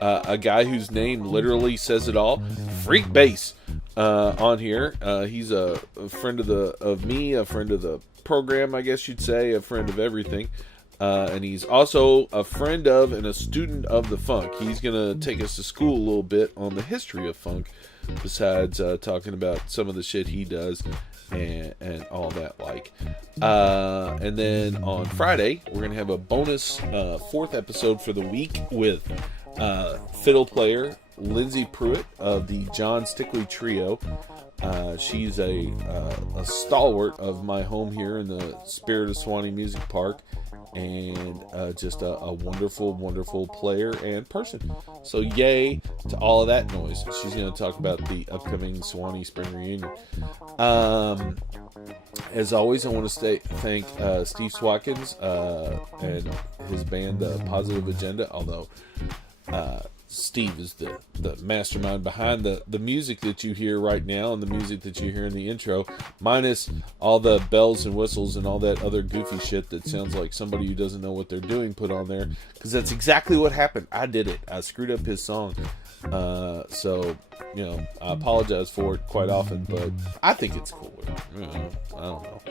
a guy whose name literally says it all, Freak Bass, on here. He's a friend of me, a friend of the program, I guess you'd say, a friend of everything. And he's also a friend of and a student of the funk. He's going to take us to school a little bit on the history of funk, besides talking about some of the shit he does and all that like. And then on Friday, we're going to have a bonus fourth episode for the week with fiddle player Lindsay Pruitt of the John Stickley Trio. She's a stalwart of my home here in the Spirit of Swanee Music Park, and just a wonderful, wonderful player and person. So yay to all of that noise. She's going to talk about the upcoming Swanee Spring Reunion. As always, I want to thank Steve Swatkins and his band, Positive Agenda, although Steve is the mastermind behind the music that you hear right now and the music that you hear in the intro, minus all the bells and whistles and all that other goofy shit that sounds like somebody who doesn't know what they're doing put on there, because that's exactly what happened. I did it. I screwed up his song. So, I apologize for it quite often, but I think it's cool. I don't know.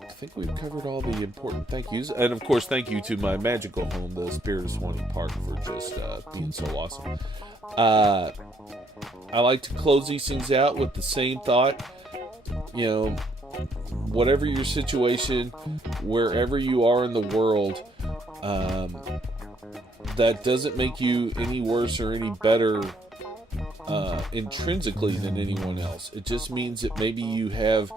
I think we've covered all the important thank yous. And, of course, thank you to my magical home, the Spirit of Swanee Park, for just being so awesome. I like to close these things out with the same thought. Whatever your situation, wherever you are in the world, that doesn't make you any worse or any better intrinsically than anyone else. It just means that maybe you have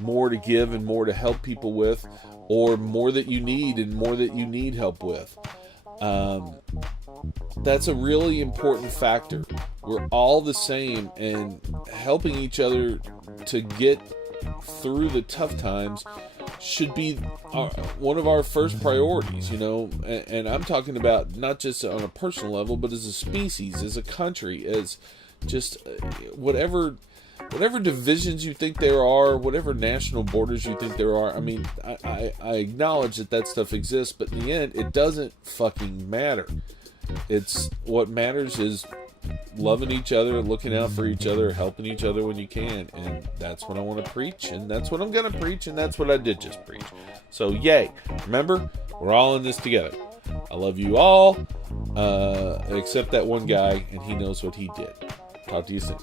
more to give and more to help people with, or more that you need and more that you need help with. That's a really important factor. We're all the same, and helping each other to get through the tough times should be one of our first priorities, and I'm talking about not just on a personal level, but as a species, as a country, as just whatever divisions you think there are, whatever national borders you think there are. I mean, I acknowledge that stuff exists, but in the end, it doesn't fucking matter. It's what matters is loving each other, looking out for each other, helping each other when you can, and that's what I want to preach, and that's what I'm going to preach, and that's what I did just preach. So, yay. Remember, we're all in this together. I love you all, except that one guy, and he knows what he did. Talk to you soon.